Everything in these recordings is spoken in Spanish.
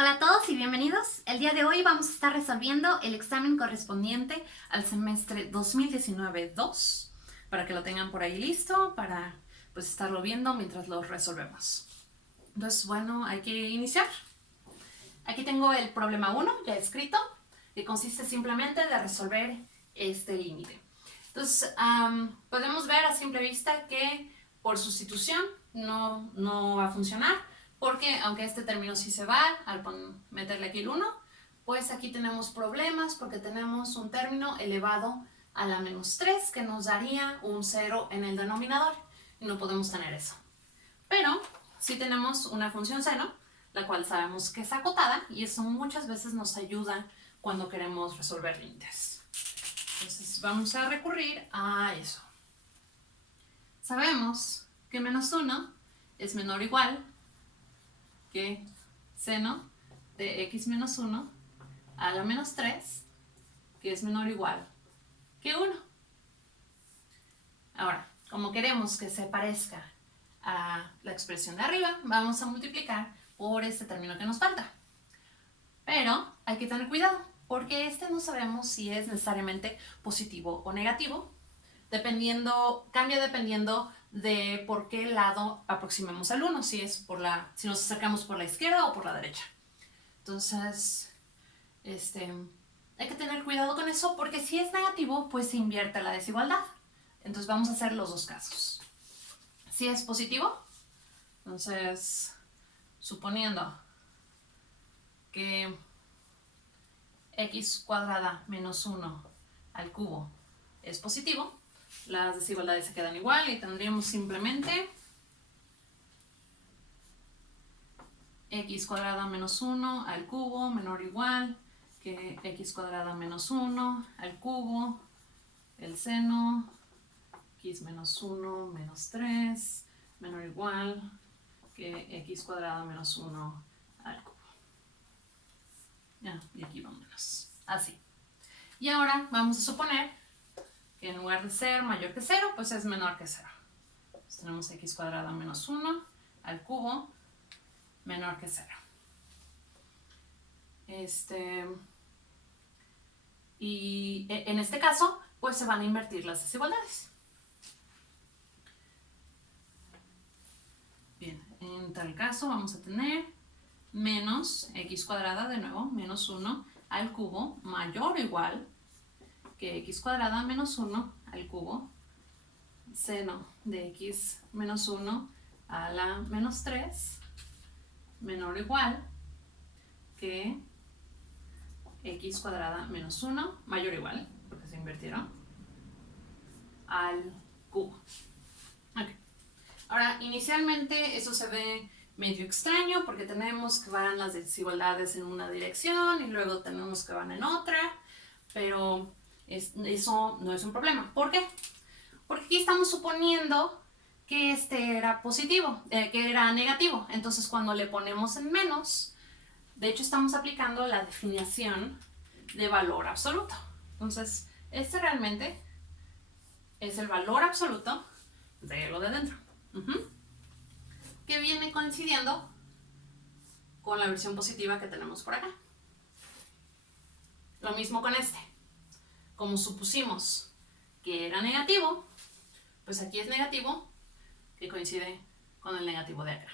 Hola a todos y bienvenidos. El día de hoy vamos a estar resolviendo el examen correspondiente al semestre 2019-2 para que lo tengan por ahí listo para pues estarlo viendo mientras lo resolvemos. Entonces, bueno, hay que iniciar. Aquí tengo el problema 1 ya escrito, que consiste simplemente de resolver este límite. Entonces, podemos ver a simple vista que por sustitución no va a funcionar, porque aunque este término sí se va, al meterle aquí el 1, pues aquí tenemos problemas porque tenemos un término elevado a la menos 3 que nos daría un 0 en el denominador, y no podemos tener eso. Pero sí tenemos una función seno, la cual sabemos que es acotada, y eso muchas veces nos ayuda cuando queremos resolver límites. Entonces vamos a recurrir a eso. Sabemos que menos 1 es menor o igual que seno de x menos 1 a la menos 3, que es menor o igual que 1. Ahora, como queremos que se parezca a la expresión de arriba, vamos a multiplicar por este término que nos falta. Pero hay que tener cuidado, porque este no sabemos si es necesariamente positivo o negativo. Cambia dependiendo de por qué lado aproximemos al 1, si nos acercamos por la izquierda o por la derecha. Entonces, hay que tener cuidado con eso, porque si es negativo, pues se invierte la desigualdad. Entonces vamos a hacer los dos casos. Si es positivo, entonces, suponiendo que x cuadrada menos 1 al cubo es positivo, las desigualdades se quedan igual y tendríamos simplemente x cuadrada menos 1 al cubo menor o igual que x cuadrada menos 1 al cubo, el seno, x menos 1 menos 3 menor o igual que x cuadrada menos 1 al cubo. Ya, y aquí vámonos. Así. Y ahora vamos a suponer que en lugar de ser mayor que 0, pues es menor que 0. Entonces tenemos x cuadrada menos 1 al cubo menor que 0. Y en este caso, pues se van a invertir las desigualdades. Bien, en tal caso vamos a tener menos x cuadrada, de nuevo, menos 1 al cubo mayor o igual que x cuadrada menos 1 al cubo seno de x menos 1 a la menos 3 menor o igual que x cuadrada menos 1 mayor o igual, porque se invirtieron, al cubo. Okay. Ahora, inicialmente eso se ve medio extraño porque tenemos que van las desigualdades en una dirección y luego tenemos que van en otra, pero eso no es un problema. ¿Por qué? Porque aquí estamos suponiendo que este era positivo, que era negativo. Entonces, cuando le ponemos en menos, de hecho estamos aplicando la definición de valor absoluto. Entonces, este realmente es el valor absoluto de lo de dentro. Que viene coincidiendo con la versión positiva que tenemos por acá. Lo mismo con este. Como supusimos que era negativo, pues aquí es negativo, que coincide con el negativo de acá.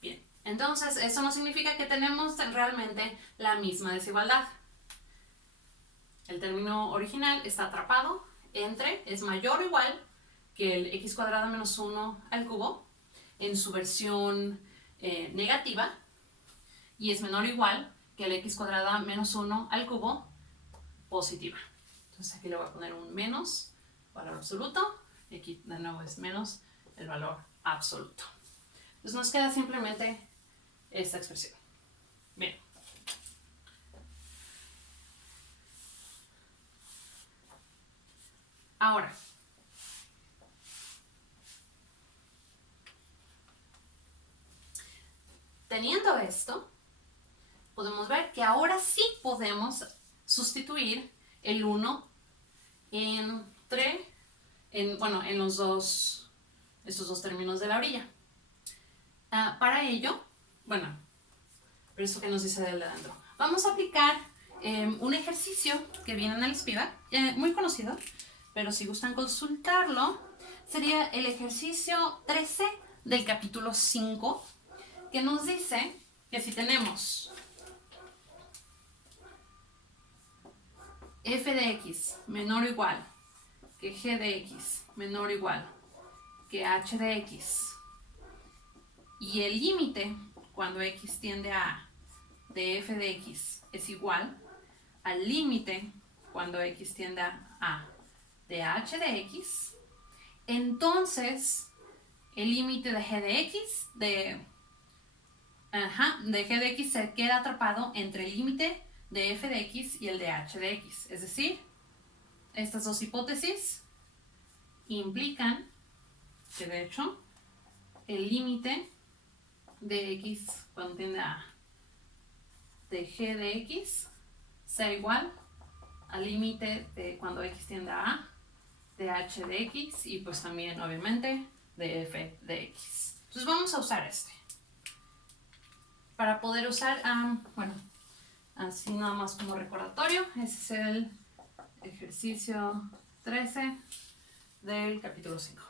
Bien, entonces eso no significa que tenemos realmente la misma desigualdad. El término original está atrapado entre, es mayor o igual que el x cuadrada menos 1 al cubo en su versión negativa, y es menor o igual que el x cuadrada menos 1 al cubo positiva. Entonces aquí le voy a poner un menos valor absoluto, y aquí de nuevo es menos el valor absoluto. Entonces nos queda simplemente esta expresión. Bien. Ahora, teniendo esto, podemos ver que ahora sí podemos sustituir el 1 en estos dos términos de la orilla. Para ello, bueno, pero eso que nos dice de Leandro, vamos a aplicar un ejercicio que viene en el Spiva, muy conocido, pero si gustan consultarlo, sería el ejercicio 13 del capítulo 5, que nos dice que si tenemos f de x menor o igual que g de x menor o igual que h de x, y el límite cuando x tiende a de f de x es igual al límite cuando x tiende a de h de x, entonces el límite de g de x de g de x se queda atrapado entre el límite de f de x y el de h de x. Es decir, estas dos hipótesis implican que de hecho el límite de x cuando tiende a de g de x sea igual al límite de cuando x tiende a de h de x y pues también obviamente de f de x. Entonces vamos a usar este. Para poder usar, bueno, así nada más como recordatorio, ese es el ejercicio 13 del capítulo 5.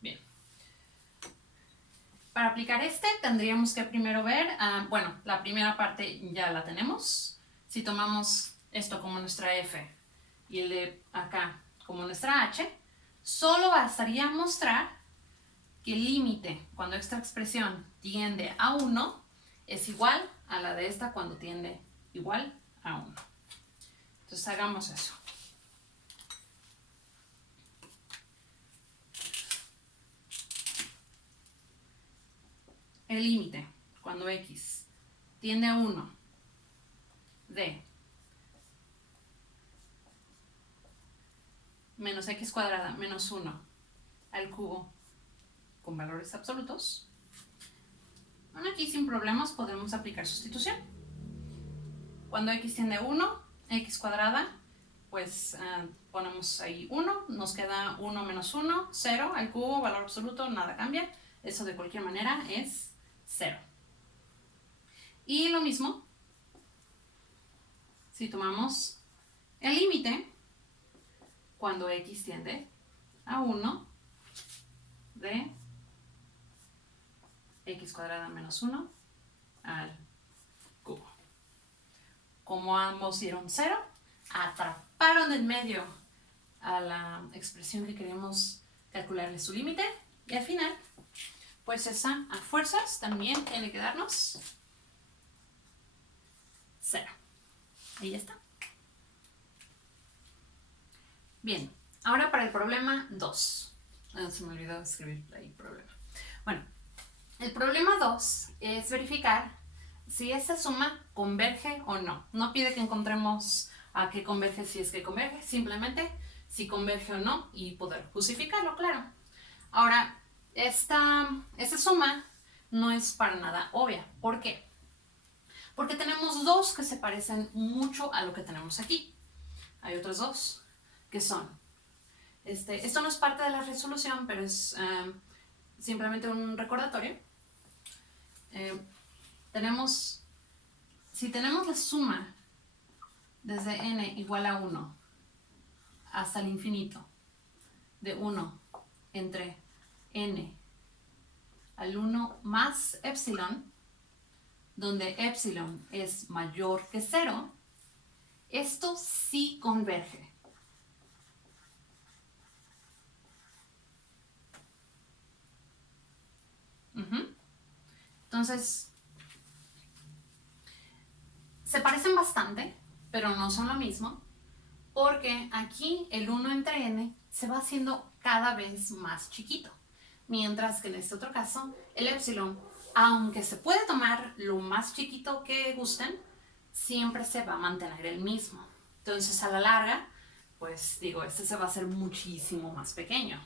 Bien. Para aplicar este tendríamos que primero ver, bueno, la primera parte ya la tenemos. Si tomamos esto como nuestra f y el de acá como nuestra h, solo bastaría mostrar que el límite cuando esta expresión tiende a 1 es igual a la de esta cuando tiende igual a 1. Entonces hagamos eso. El límite cuando x tiende a 1 de menos x cuadrada menos 1 al cubo con valores absolutos. Bueno, aquí sin problemas podemos aplicar sustitución. Cuando x tiende a 1, x cuadrada, pues ponemos ahí 1, nos queda 1 menos 1, 0 al cubo, valor absoluto, nada cambia. Eso de cualquier manera es 0. Y lo mismo si tomamos el límite cuando x tiende a 1 de x cuadrada menos 1 al cubo. Como ambos dieron 0, atraparon en medio a la expresión que queremos calcularle su límite y al final, pues esa a fuerzas también tiene que darnos 0. Ahí está. Bien, ahora para el problema 2. Se me olvidó escribir ahí problema. Bueno, el problema 2 es verificar si esta suma converge o no. No pide que encontremos a qué converge si es que converge, simplemente si converge o no y poder justificarlo, claro. Ahora, esta suma no es para nada obvia. ¿Por qué? Porque tenemos dos que se parecen mucho a lo que tenemos aquí. Hay otros dos que son, esto no es parte de la resolución, pero es simplemente un recordatorio. Si tenemos la suma desde n igual a 1 hasta el infinito de 1 entre n al 1 más epsilon, donde epsilon es mayor que 0, esto sí converge. Entonces, se parecen bastante, pero no son lo mismo, porque aquí el 1 entre n se va haciendo cada vez más chiquito, mientras que en este otro caso, el epsilon, aunque se puede tomar lo más chiquito que gusten, siempre se va a mantener el mismo. Entonces, a la larga, pues digo, este se va a hacer muchísimo más pequeño.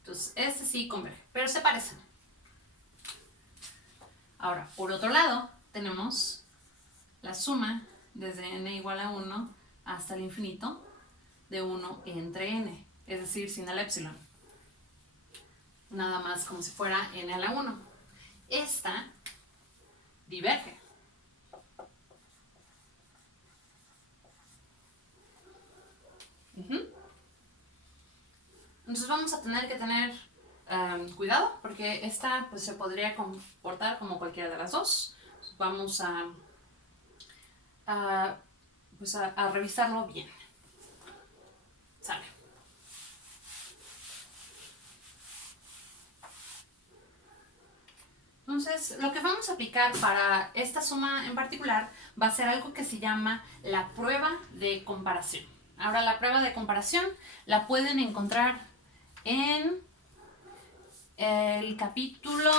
Entonces, este sí converge, pero se parecen. Ahora, por otro lado, tenemos la suma desde n igual a 1 hasta el infinito de 1 entre n, es decir, sin el épsilon. Nada más como si fuera n a la 1. Esta diverge. Entonces vamos a tener que tener cuidado porque esta pues, se podría comportar como cualquiera de las dos. Vamos pues a revisarlo bien. Sale. Entonces, lo que vamos a aplicar para esta suma en particular va a ser algo que se llama la prueba de comparación. Ahora, la prueba de comparación la pueden encontrar en el capítulo...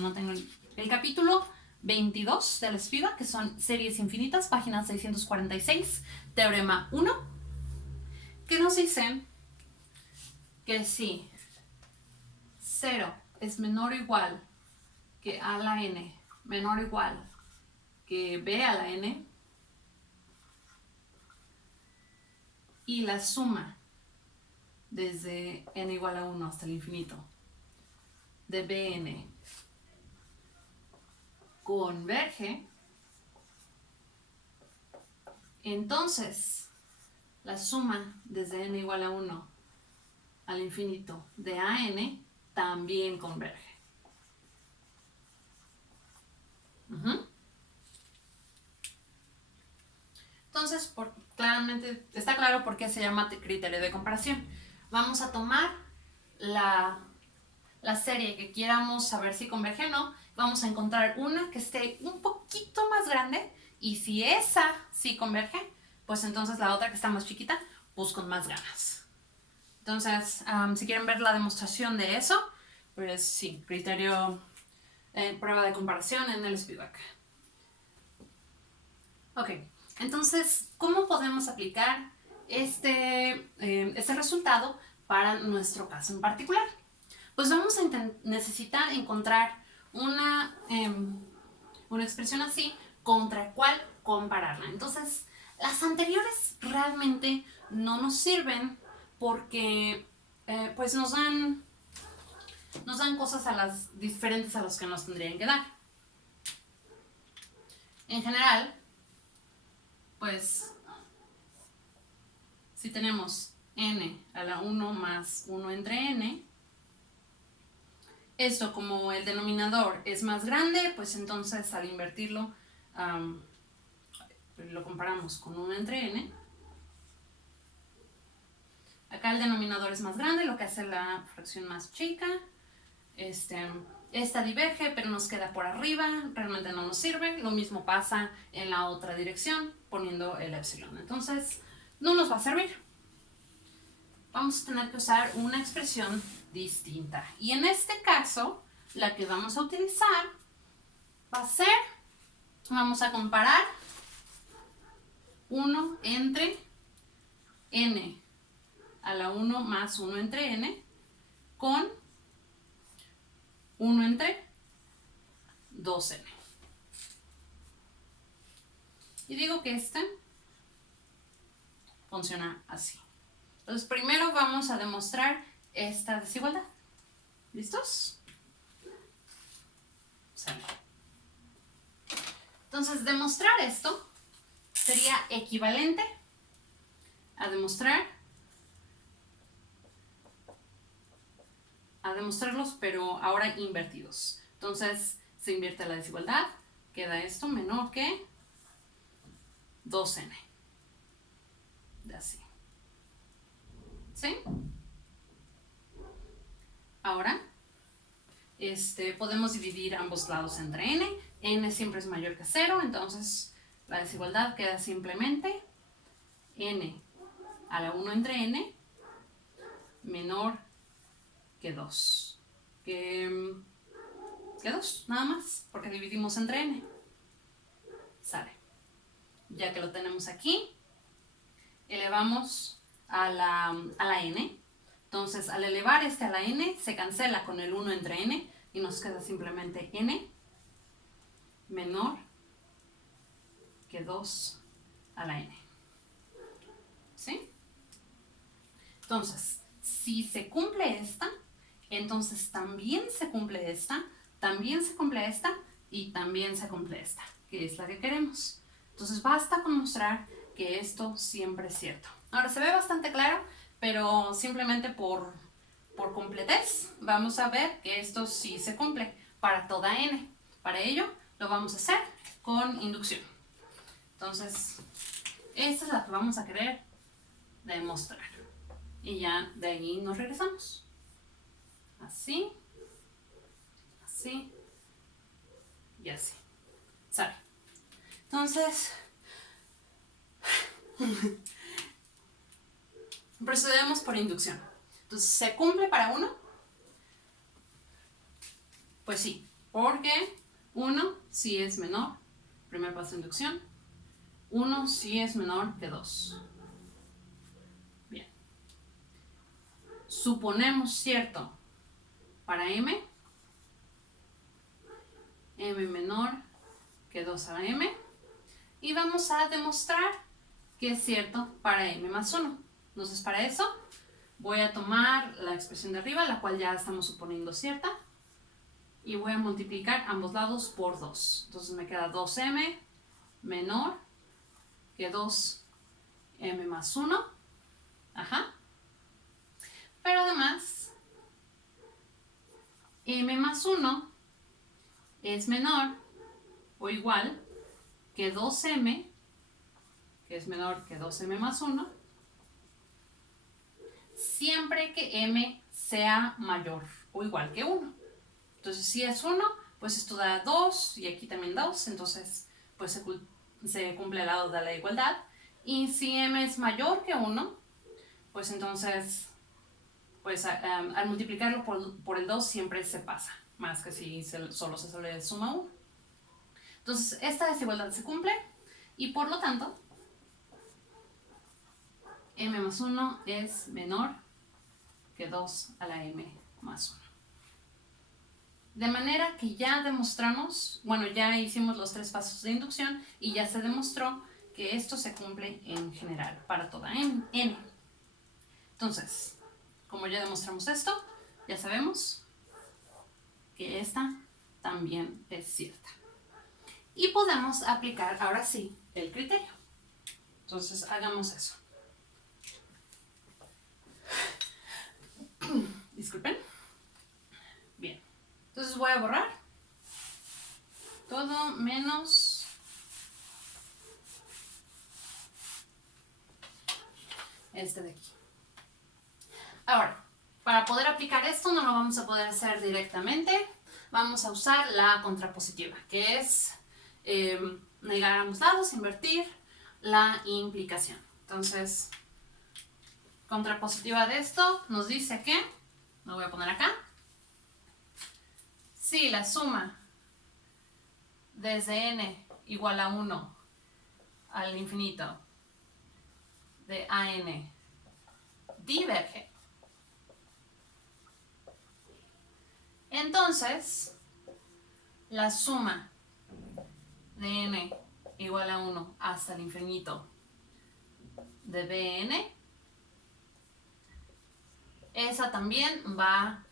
No tengo el capítulo 22 del Spivak, que son series infinitas, página 646, teorema 1, que nos dicen que si 0 es menor o igual que a la n, menor o igual que b a la n, y la suma desde n igual a 1 hasta el infinito de bn converge, entonces la suma desde n igual a 1 al infinito de an también converge. Entonces, claramente está claro por qué se llama criterio de comparación. Vamos a tomar la serie que quieramos saber si converge o no. Vamos a encontrar una que esté un poquito más grande, y si esa sí converge, pues entonces la otra que está más chiquita, pues con más ganas. Entonces, si quieren ver la demostración de eso, pues sí, criterio, prueba de comparación en el Spivak. Ok, entonces, ¿cómo podemos aplicar este resultado para nuestro caso en particular? Pues vamos a necesitar encontrar una expresión así contra cuál compararla. Entonces, las anteriores realmente no nos sirven porque pues nos dan cosas diferentes a las que nos tendrían que dar. En general, pues si tenemos n a la 1 más 1 entre n, esto como el denominador es más grande, pues entonces al invertirlo lo comparamos con 1 entre n. Acá el denominador es más grande, lo que hace la fracción más chica. Esta diverge, pero nos queda por arriba, realmente no nos sirve. Lo mismo pasa en la otra dirección, poniendo el epsilon. Entonces, no nos va a servir. Vamos a tener que usar una expresión distinta. Y en este caso, la que vamos a utilizar va a ser, vamos a comparar 1 entre n a la 1 más 1 entre n con 1 entre 2n. Y digo que este funciona así. Entonces, primero vamos a demostrar esta desigualdad. ¿Listos? Sale. Entonces, demostrar esto sería equivalente a demostrarlos, pero ahora invertidos. Entonces, se invierte la desigualdad, queda esto menor que 2n. Así. ¿Sí? Ahora, podemos dividir ambos lados entre n. N siempre es mayor que 0, entonces la desigualdad queda simplemente n a la 1 entre n menor que 2. Que 2, nada más, porque dividimos entre n. Sale. Ya que lo tenemos aquí, elevamos a la n. Entonces, al elevar a la n, se cancela con el 1 entre n y nos queda simplemente n menor que 2 a la n. ¿Sí? Entonces, si se cumple esta, entonces también se cumple esta, también se cumple esta y también se cumple esta, que es la que queremos. Entonces basta con mostrar que esto siempre es cierto. Ahora se ve bastante claro, pero simplemente por completez vamos a ver que esto sí se cumple para toda n. Para ello lo vamos a hacer con inducción. Entonces, esta es la que vamos a querer demostrar. Y ya de ahí nos regresamos. Así, así y así. ¿Sale? Entonces, procedemos por inducción. Entonces, ¿se cumple para 1? Pues sí, porque 1 sí es menor, primer paso de inducción. 1 sí es menor que 2. Bien. Suponemos cierto para m menor que 2 a m, y vamos a demostrar que es cierto para m más 1. Entonces, para eso voy a tomar la expresión de arriba, la cual ya estamos suponiendo cierta, y voy a multiplicar ambos lados por 2. Entonces me queda 2m menor que 2m más 1. Ajá. Pero además, m más 1 es menor o igual que 2m, que es menor que 2m más 1, siempre que m sea mayor o igual que 1. Entonces, si es 1, pues esto da 2 y aquí también 2, entonces pues se cumple el lado de la igualdad. Y si m es mayor que 1, pues entonces pues al multiplicarlo por el 2 siempre se pasa, más que si solo se suma 1. Entonces, esta desigualdad se cumple y por lo tanto m más 1 es menor que 2 a la m más 1. De manera que ya demostramos, bueno, ya hicimos los 3 pasos de inducción y ya se demostró que esto se cumple en general para toda n. Entonces, como ya demostramos esto, ya sabemos que esta también es cierta. Y podemos aplicar ahora sí el criterio. Entonces, hagamos eso. Disculpen. Bien. Entonces voy a borrar todo menos este de aquí. Ahora, para poder aplicar esto no lo vamos a poder hacer directamente. Vamos a usar la contrapositiva, que es negar ambos lados, invertir la implicación. Entonces, contrapositiva de esto nos dice que, lo voy a poner acá, si la suma desde n igual a 1 al infinito de an diverge, entonces la suma de n igual a 1 hasta el infinito de bn, esa también va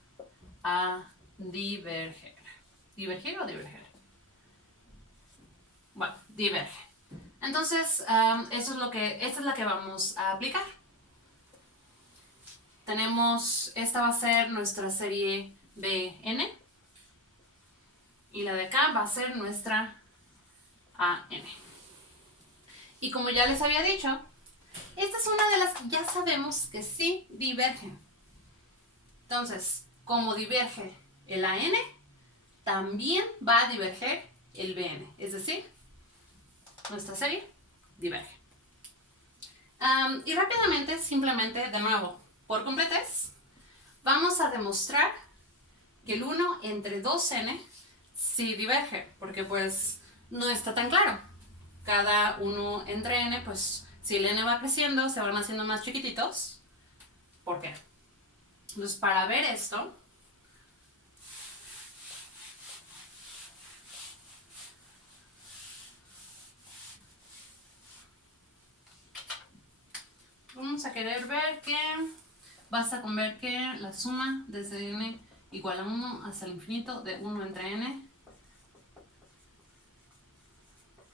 a diverger. ¿Divergir o diverger? Bueno, diverge. Entonces, esta es la que vamos a aplicar. Tenemos, esta va a ser nuestra serie Bn y la de acá va a ser nuestra AN. Y como ya les había dicho, esta es una de las que ya sabemos que sí divergen. Entonces, como diverge el AN, también va a diverger el BN, es decir, nuestra serie diverge. Y rápidamente, simplemente, de nuevo, por completez, vamos a demostrar que el 1 entre 2n sí diverge, porque pues no está tan claro. Cada 1 entre n, pues si el n va creciendo, se van haciendo más chiquititos. ¿Por qué? Entonces, para ver esto, vamos a querer ver que basta con ver que la suma desde n igual a 1 hasta el infinito de 1 entre n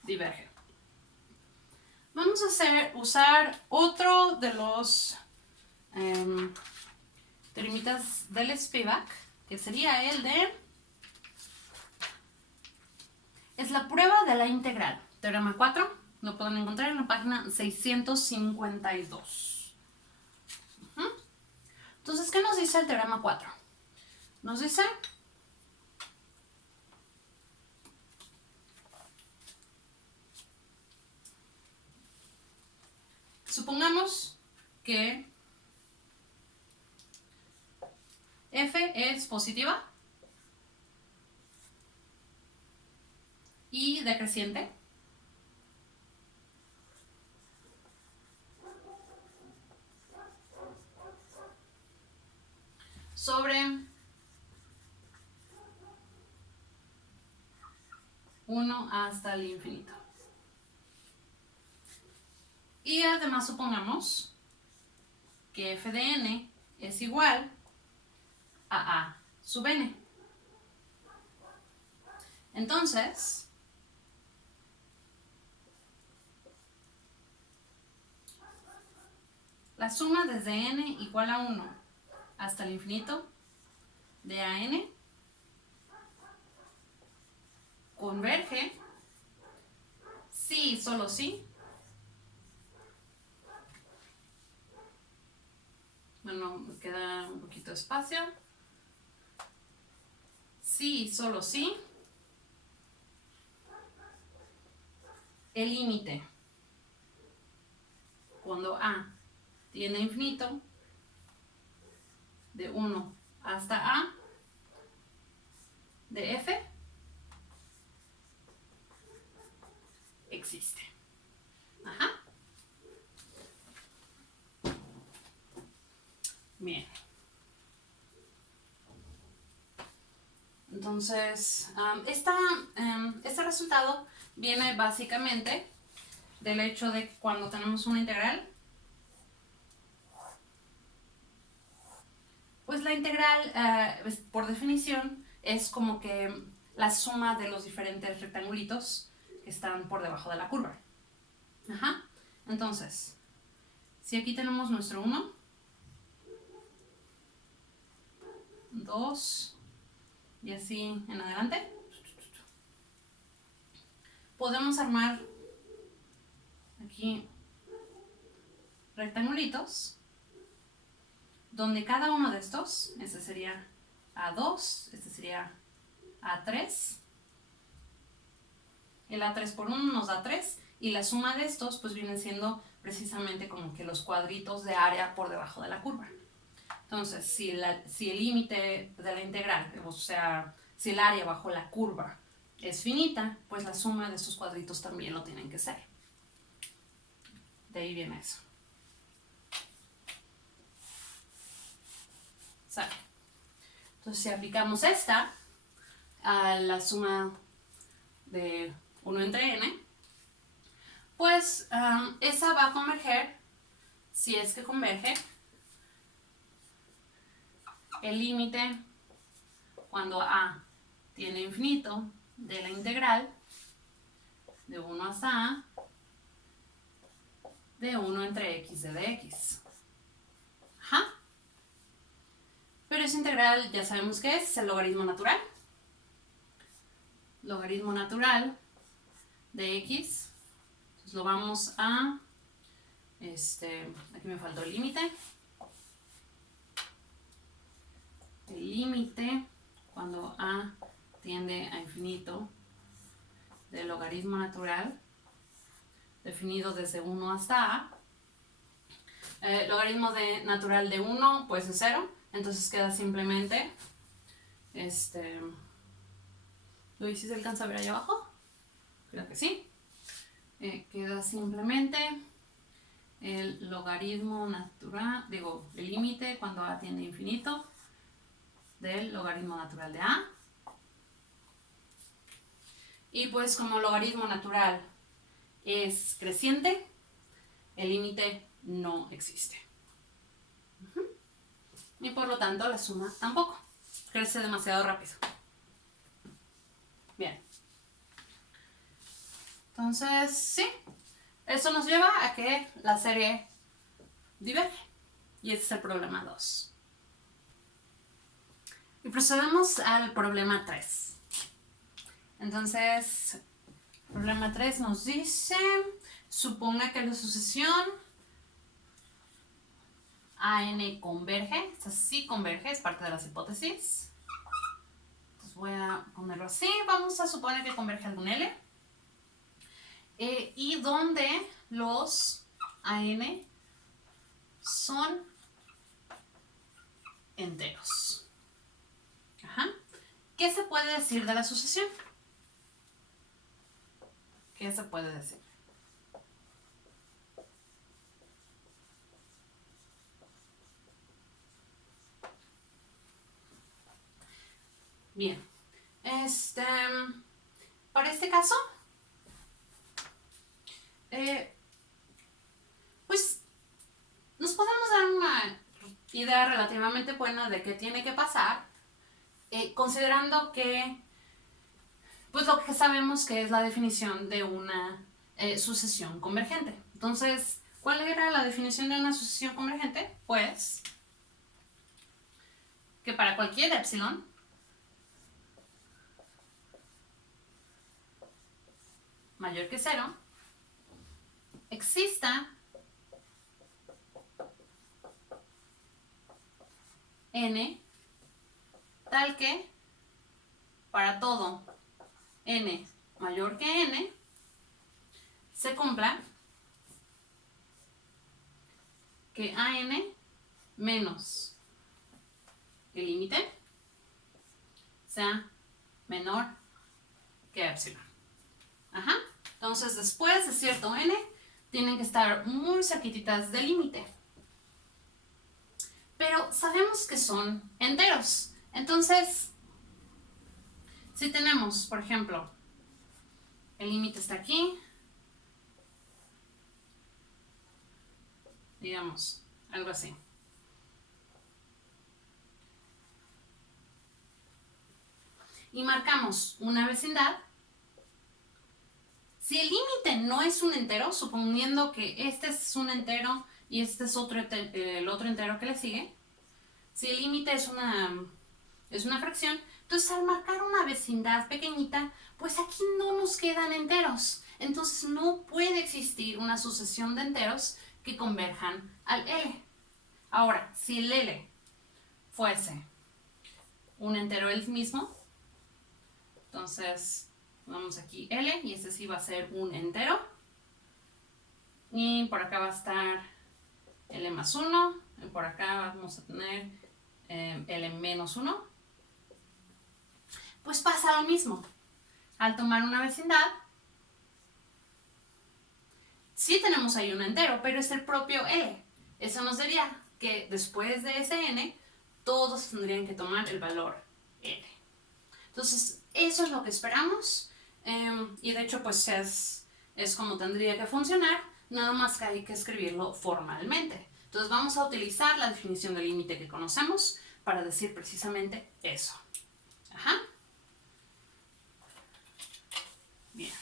diverge. Vamos a usar otro de los teoremitas del Spivak, que sería el de... Es la prueba de la integral. Teorema 4, lo pueden encontrar en la página 652. Entonces, ¿qué nos dice el teorema 4? Nos dice... Supongamos que f es positiva y decreciente. Sobre 1 hasta el infinito. Y además supongamos que f de n es igual a sub n. Entonces, la suma desde n igual a 1 hasta el infinito de a n converge si y solo si. Bueno, me queda un poquito de espacio. Si y solo si el límite cuando a tiene infinito de 1 hasta a de f existe. Ajá. Bien. Entonces, este resultado viene básicamente del hecho de que cuando tenemos una integral, pues la integral, por definición, es como que la suma de los diferentes rectangulitos que están por debajo de la curva. Ajá. Entonces, si aquí tenemos nuestro 1, 2 y así en adelante, podemos armar aquí rectangulitos donde cada uno de estos, este sería A2, este sería A3, el A3 por 1 nos da 3 y la suma de estos pues vienen siendo precisamente como que los cuadritos de área por debajo de la curva. Entonces, si el límite de la integral, o sea, si el área bajo la curva es finita, pues la suma de estos cuadritos también lo tienen que ser. De ahí viene eso. ¿Sale? Entonces, si aplicamos esta a la suma de 1 entre n, pues esa va a converger, si es que converge, el límite cuando a tiene infinito de la integral de 1 hasta a de 1 entre x de dx. Ajá. Pero esa integral ya sabemos que es el logaritmo natural. Logaritmo natural de x. Entonces lo vamos a... aquí me faltó el límite. El límite cuando a tiende a infinito del logaritmo natural definido desde 1 hasta a. Logaritmo natural de 1 pues es 0, entonces queda simplemente ¿lo hice? ¿Se alcanza a ver ahí abajo? Creo que sí. Queda simplemente el logaritmo natural, el límite cuando a tiende a infinito del logaritmo natural de a. Y pues como logaritmo natural es creciente, el límite no existe. y por lo tanto la suma tampoco. Crece demasiado rápido. Bien. Entonces, sí, eso nos lleva a que la serie diverge. Y este es el problema 2. Y procedemos al problema 3. Entonces, problema 3 nos dice, suponga que la sucesión AN converge. Esta sí converge, es parte de las hipótesis. Entonces voy a ponerlo así. Vamos a suponer que converge algún L. Y donde los AN son enteros. Ajá. ¿Qué se puede decir de la sucesión? ¿Qué se puede decir? Bien. Para este caso, pues nos podemos dar una idea relativamente buena de qué tiene que pasar, considerando que, pues lo que sabemos que es la definición de una sucesión convergente. Entonces, ¿cuál era la definición de una sucesión convergente? Pues que para cualquier epsilon mayor que 0 exista n tal que para todo n mayor que n se cumpla que an menos el límite sea menor que epsilon. Ajá. Entonces, después de cierto n, tienen que estar muy cerquititas del límite. Pero sabemos que son enteros. Entonces, si tenemos, por ejemplo, el límite está aquí, digamos, algo así. Y marcamos una vecindad. Si el límite no es un entero, suponiendo que este es un entero y este es el otro entero que le sigue, si el límite es una fracción, entonces al marcar una vecindad pequeñita, pues aquí no nos quedan enteros. Entonces no puede existir una sucesión de enteros que converjan al L. Ahora, si el L fuese un entero el mismo, entonces ponemos aquí L y este sí va a ser un entero. Y por acá va a estar L más 1. Y por acá vamos a tener L menos 1. Pues pasa lo mismo. Al tomar una vecindad, sí tenemos ahí un entero, pero es el propio L. Eso nos diría que después de ese n, todos tendrían que tomar el valor L. Entonces, eso es lo que esperamos. Y de hecho, pues es como tendría que funcionar, nada más que hay que escribirlo formalmente. Entonces, vamos a utilizar la definición del límite que conocemos para decir precisamente eso. Ajá. Bien.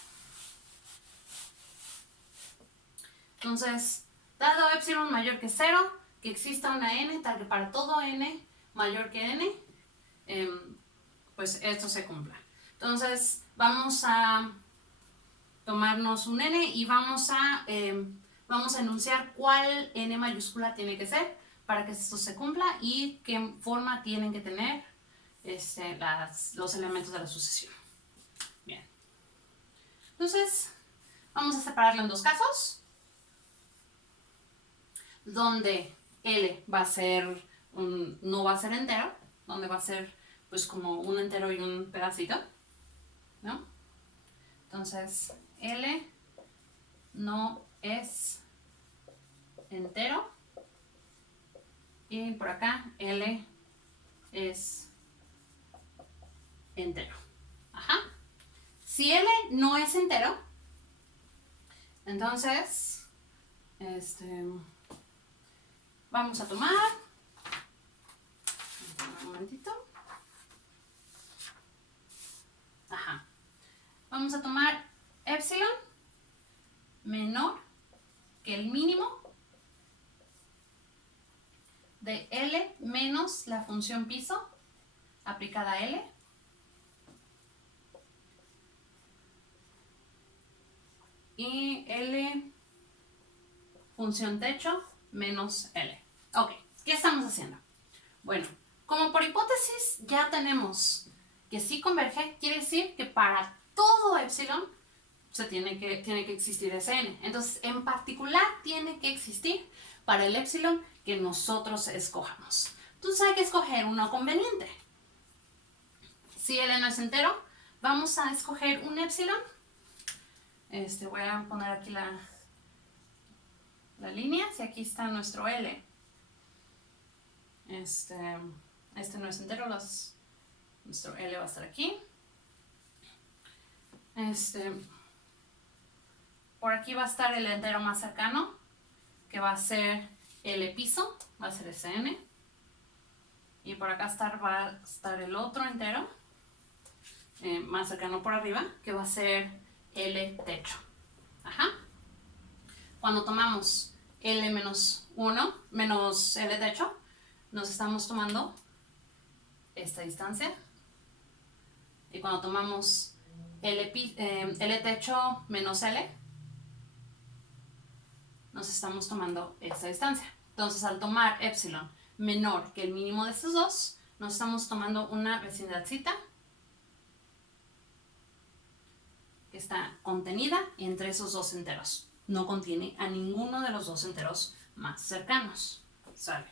Entonces, dado epsilon mayor que 0, que exista una n tal que para todo n mayor que n, pues esto se cumpla. Entonces, vamos a tomarnos un n y vamos a enunciar cuál n mayúscula tiene que ser para que esto se cumpla y qué forma tienen que tener los elementos de la sucesión. Bien. Entonces, vamos a separarlo en dos casos, donde L va a ser no va a ser entero, donde va a ser pues como un entero y un pedacito, ¿no? Entonces, L no es entero y por acá L es entero. Ajá. Si L no es entero, entonces vamos a tomar momentito. Ajá. Vamos a tomar epsilon menor que el mínimo de L menos la función piso aplicada a L y L función techo menos L. Ok, ¿qué estamos haciendo? Bueno, como por hipótesis ya tenemos que sí converge, quiere decir que para todo epsilon tiene que existir ese n. Entonces, en particular, tiene que existir para el epsilon que nosotros escojamos. Entonces, hay que escoger uno conveniente. Si L no es entero, vamos a escoger un epsilon. Voy a poner aquí la línea. Si aquí está nuestro L. Este no es entero, nuestro L va a estar aquí. Por aquí va a estar el entero más cercano, que va a ser L piso, va a ser Sn. Y por acá va a estar el otro entero, más cercano por arriba, que va a ser L techo. Ajá. Cuando tomamos L menos 1, menos L techo, nos estamos tomando esta distancia. Y cuando tomamos L techo menos L, nos estamos tomando esta distancia. Entonces, al tomar epsilon menor que el mínimo de estos dos, nos estamos tomando una vecindadcita que está contenida entre esos dos enteros. No contiene a ninguno de los dos enteros más cercanos. ¿Sale?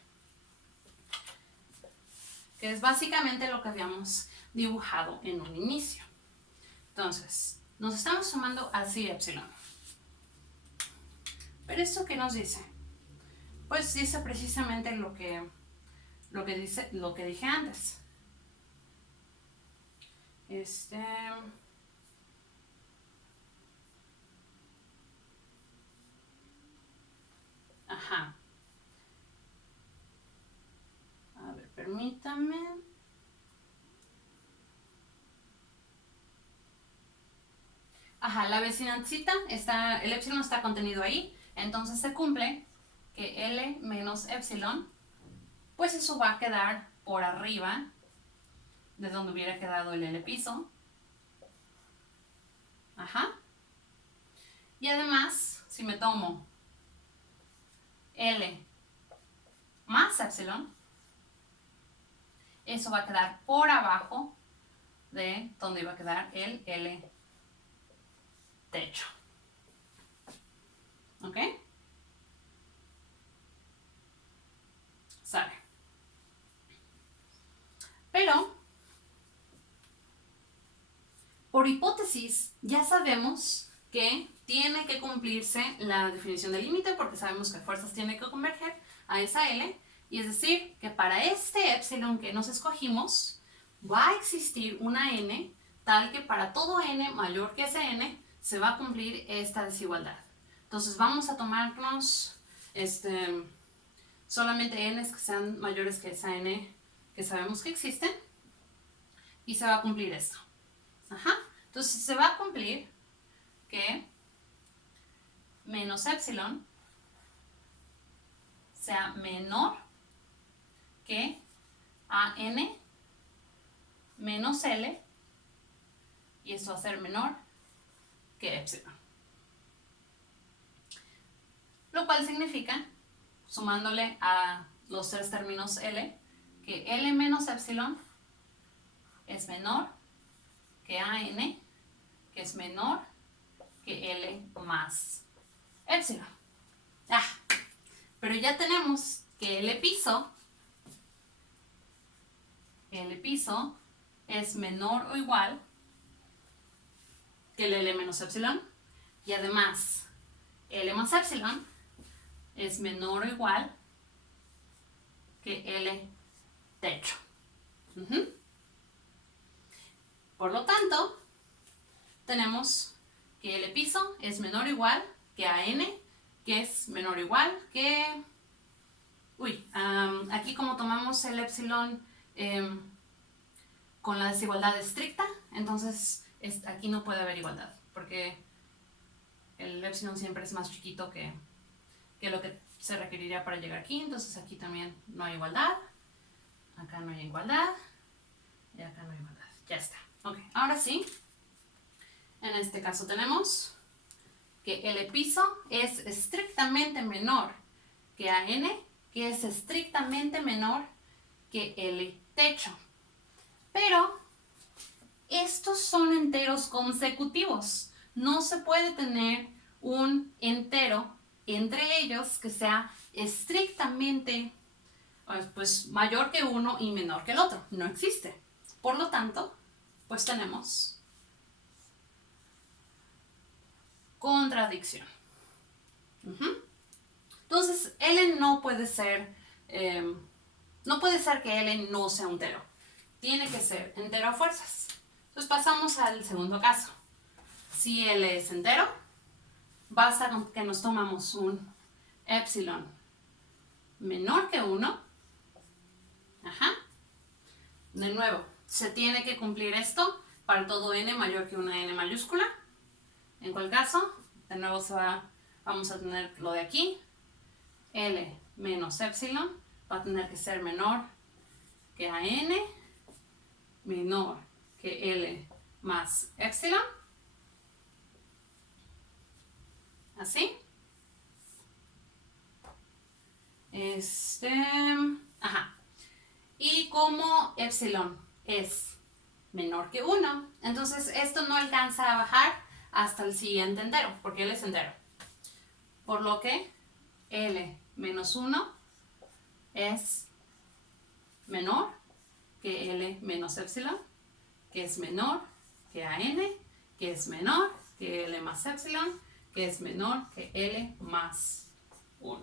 Que es básicamente lo que habíamos dibujado en un inicio. Entonces, nos estamos tomando así epsilon. ¿Pero esto qué nos dice? Pues dice precisamente lo que dije antes. Ajá. A ver, permítame. Ajá, la vecindadcita el epsilon está contenido ahí. Entonces se cumple que L menos epsilon, pues eso va a quedar por arriba de donde hubiera quedado el L piso. Ajá. Y además, si me tomo L más epsilon, eso va a quedar por abajo de donde iba a quedar el L techo. ¿Ok? Sale. Pero, por hipótesis, ya sabemos que tiene que cumplirse la definición del límite porque sabemos que fuerzas tienen que converger a esa L, y es decir, que para este epsilon que nos escogimos va a existir una n tal que para todo n mayor que ese n se va a cumplir esta desigualdad. Entonces vamos a tomarnos solamente n's que sean mayores que esa n que sabemos que existen y se va a cumplir esto. Ajá. Entonces se va a cumplir que menos epsilon sea menor que AN menos L, y esto va a ser menor que epsilon. Lo cual significa, sumándole a los tres términos L, que L menos epsilon es menor que AN, que es menor que L más epsilon. Pero ya tenemos que L piso es menor o igual que el L menos epsilon, y además L más epsilon es menor o igual que L techo. Por lo tanto, tenemos que L piso es menor o igual que AN, que es menor o igual que... aquí como tomamos el epsilon con la desigualdad estricta, entonces aquí no puede haber igualdad, porque el epsilon siempre es más chiquito que lo que se requeriría para llegar aquí, entonces aquí también no hay igualdad, acá no hay igualdad, y acá no hay igualdad. Ya está. Ok, ahora sí, en este caso tenemos que L piso es estrictamente menor que AN, que es estrictamente menor que L techo. Pero estos son enteros consecutivos. No se puede tener un entero entre ellos que sea estrictamente pues, mayor que uno y menor que el otro. No existe. Por lo tanto, pues tenemos contradicción. Entonces, L no puede ser que L no sea entero. Tiene que ser entero a fuerzas. Entonces pasamos al segundo caso. Si L es entero, basta con que nos tomamos un epsilon menor que 1. De nuevo, se tiene que cumplir esto para todo n mayor que una n mayúscula. En cual caso, de nuevo vamos a tener lo de aquí. L menos epsilon va a tener que ser menor que a n, menor que L más epsilon. Así. Y como epsilon es menor que 1, entonces esto no alcanza a bajar hasta el siguiente entero, porque L es entero. Por lo que L menos 1 es menor que L menos epsilon, que es menor que AN, que es menor que L más epsilon, que es menor que L más 1.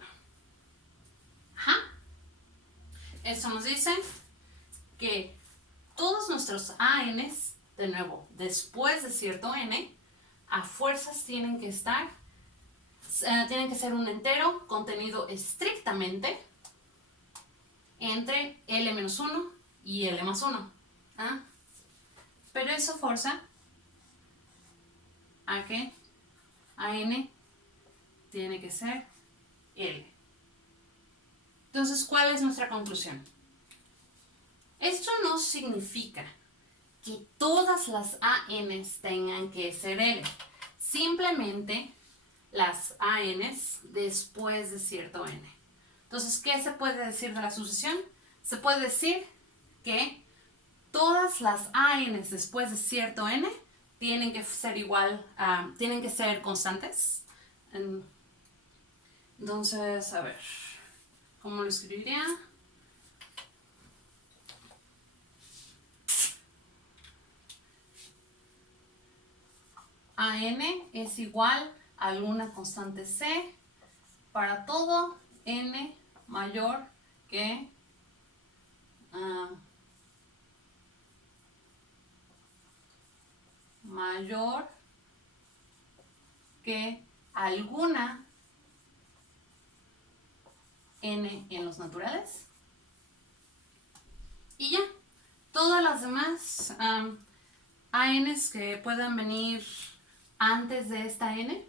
Esto nos dice que todos nuestros ANs, de nuevo, después de cierto n, a fuerzas tienen que ser un entero contenido estrictamente entre L menos 1 y L más 1. Pero eso forza a que AN tiene que ser L. Entonces, ¿cuál es nuestra conclusión? Esto no significa que todas las ANs tengan que ser L. Simplemente las ANs después de cierto n. Entonces, ¿qué se puede decir de la sucesión? Se puede decir que todas las ANs después de cierto n tienen que ser tienen que ser constantes. Entonces, a ver, ¿cómo lo escribiría? AN es igual a alguna constante C para todo n mayor que alguna n en los naturales. Y ya, todas las demás ANs que puedan venir antes de esta n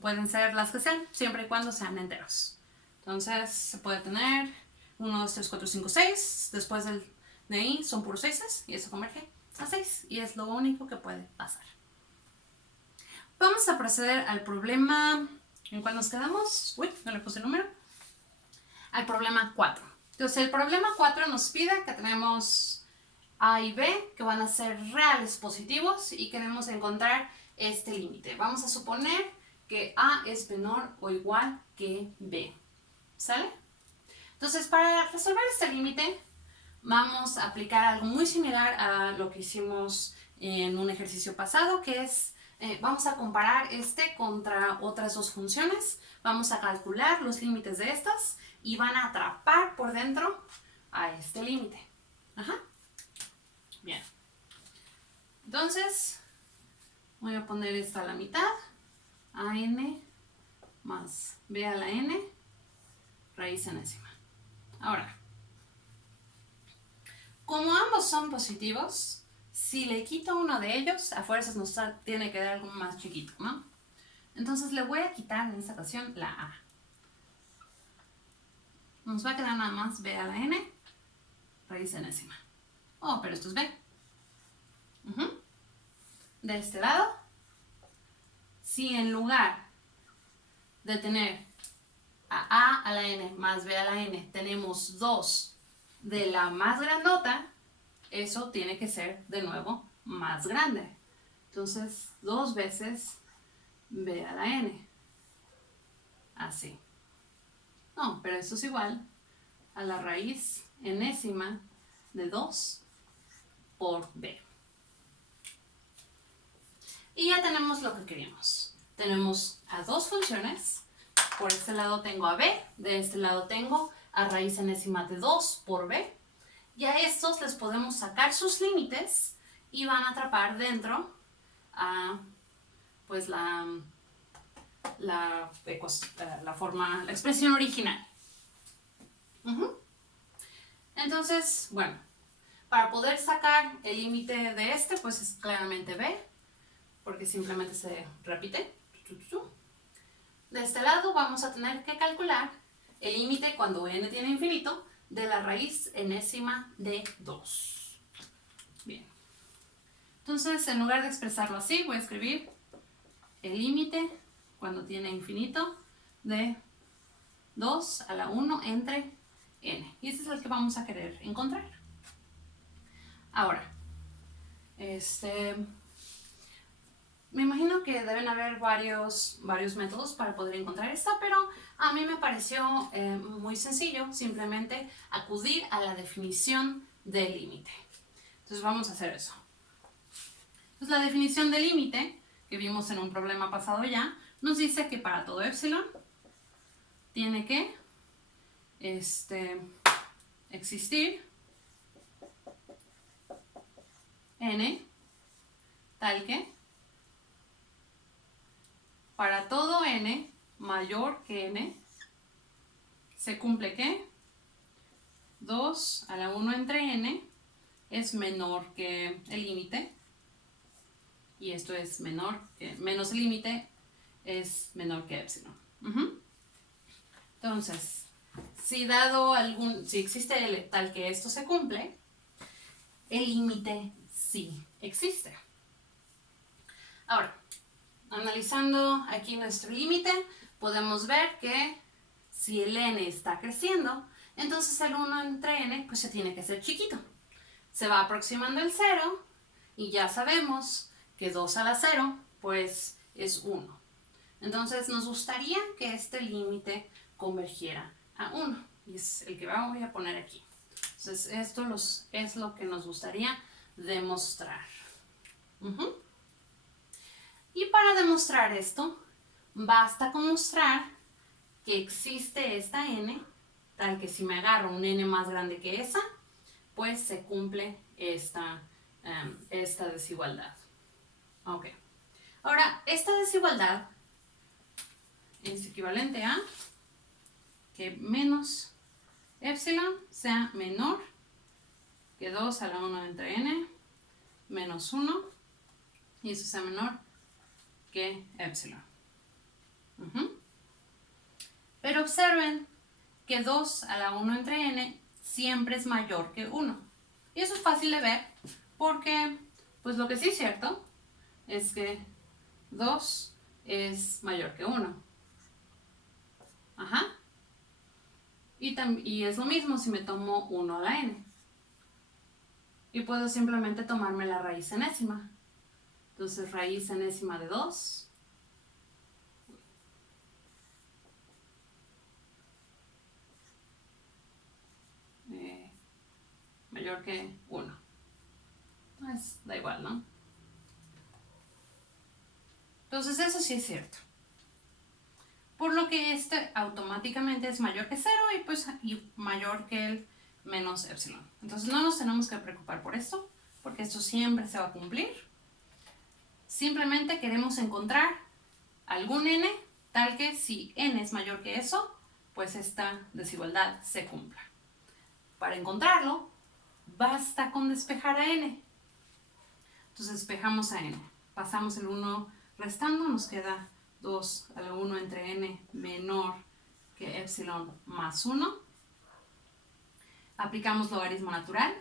pueden ser las que sean, siempre y cuando sean enteros. Entonces se puede tener 1, 2, 3, 4, 5, 6. Después de ahí son puros 6 y eso converge a 6 y es lo único que puede pasar. Vamos a proceder al problema. ¿En cuál nos quedamos? Uy, no le puse el número. Al problema 4. Entonces el problema 4 nos pide que tenemos A y B que van a ser reales positivos y queremos encontrar este límite. Vamos a suponer que A es menor o igual que B. ¿Sale? Entonces, para resolver este límite, vamos a aplicar algo muy similar a lo que hicimos en un ejercicio pasado, que es, vamos a comparar este contra otras dos funciones. Vamos a calcular los límites de estas y van a atrapar por dentro a este límite. Bien. Entonces, voy a poner esto a la mitad. AN más B a la n, raíz enésima. Ahora, Como ambos son positivos, si le quito uno de ellos, a fuerzas nos tiene que dar algo más chiquito, ¿no? Entonces le voy a quitar en esta ocasión la A. Nos va a quedar nada más b a la n, raíz enésima. Oh, pero esto es b. De este lado, si en lugar de tener a la n más b a la n, tenemos 2 de la más grandota, eso tiene que ser de nuevo más grande. Entonces, 2 veces b a la n. Así. No, pero eso es igual a la raíz enésima de 2 por b. Y ya tenemos lo que queríamos. Tenemos a dos funciones. Por este lado tengo a b, de este lado tengo a raíz enésima de 2 por b. Y a estos les podemos sacar sus límites y van a atrapar dentro pues la expresión original. Entonces, bueno, para poder sacar el límite de este, pues es claramente b, porque simplemente se repite. De este lado vamos a tener que calcular el límite cuando n tiene infinito de la raíz enésima de 2. Bien. Entonces, en lugar de expresarlo así, voy a escribir el límite cuando tiene infinito de 2 a la 1 entre n. Y ese es el que vamos a querer encontrar. Ahora, me imagino que deben haber varios métodos para poder encontrar esta, pero a mí me pareció muy sencillo simplemente acudir a la definición del límite. Entonces vamos a hacer eso. Entonces la definición del límite, que vimos en un problema pasado ya, nos dice que para todo epsilon tiene que existir n tal que para todo n mayor que n se cumple que 2 a la 1 entre n es menor que el límite, y esto es menor que, menos el límite es menor que epsilon. Entonces, si existe L tal que esto se cumple, el límite sí existe. Ahora, analizando aquí nuestro límite, podemos ver que si el n está creciendo, entonces el 1 entre n pues se tiene que hacer chiquito. Se va aproximando el 0 y ya sabemos que 2 a la 0 pues es 1. Entonces nos gustaría que este límite convergiera a 1 y es el que voy a poner aquí. Entonces esto es lo que nos gustaría demostrar. Y para demostrar esto, basta con mostrar que existe esta n, tal que si me agarro un n más grande que esa, pues se cumple esta desigualdad. Ok. Ahora, esta desigualdad es equivalente a que menos epsilon sea menor que 2 a la 1 entre n menos 1, y eso sea menor que epsilon. Pero observen que 2 a la 1 entre n siempre es mayor que 1. Y eso es fácil de ver porque, pues lo que sí es cierto es que 2 es mayor que 1. Y es lo mismo si me tomo 1 a la n. Y puedo simplemente tomarme la raíz enésima. Entonces, raíz enésima de 2 mayor que 1. Pues da igual, ¿no? Entonces, eso sí es cierto. Por lo que este automáticamente es mayor que 0 y pues mayor que el menos epsilon. Entonces no nos tenemos que preocupar por esto, porque esto siempre se va a cumplir. Simplemente queremos encontrar algún n tal que si n es mayor que eso, pues esta desigualdad se cumpla. Para encontrarlo, Basta con despejar a n. Entonces despejamos a n. Pasamos el 1 restando, nos queda 2 a la 1 entre n menor que epsilon más 1. Aplicamos logaritmo natural.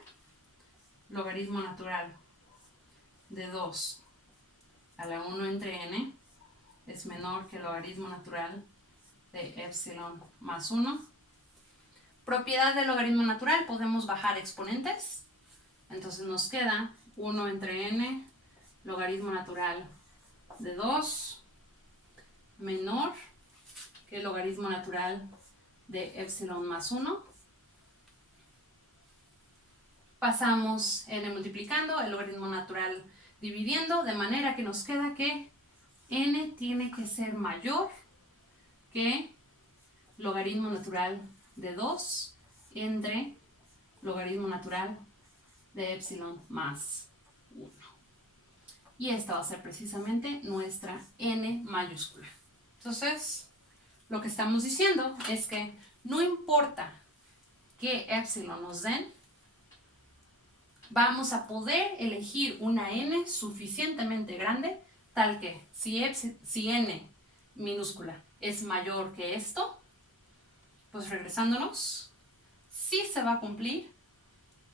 Logaritmo natural de 2 a la 1 entre n es menor que el logaritmo natural de epsilon más 1. Propiedad del logaritmo natural, podemos bajar exponentes. Entonces nos queda 1 entre n, logaritmo natural de 2, menor que el logaritmo natural de epsilon más 1. Pasamos n multiplicando, el logaritmo natural dividiendo, de manera que nos queda que n tiene que ser mayor que logaritmo natural de 2 entre logaritmo natural de epsilon más 1. Y esta va a ser precisamente nuestra n mayúscula. Entonces, lo que estamos diciendo es que no importa qué epsilon nos den, vamos a poder elegir una n suficientemente grande, tal que si n minúscula es mayor que esto, pues regresándonos, sí se va a cumplir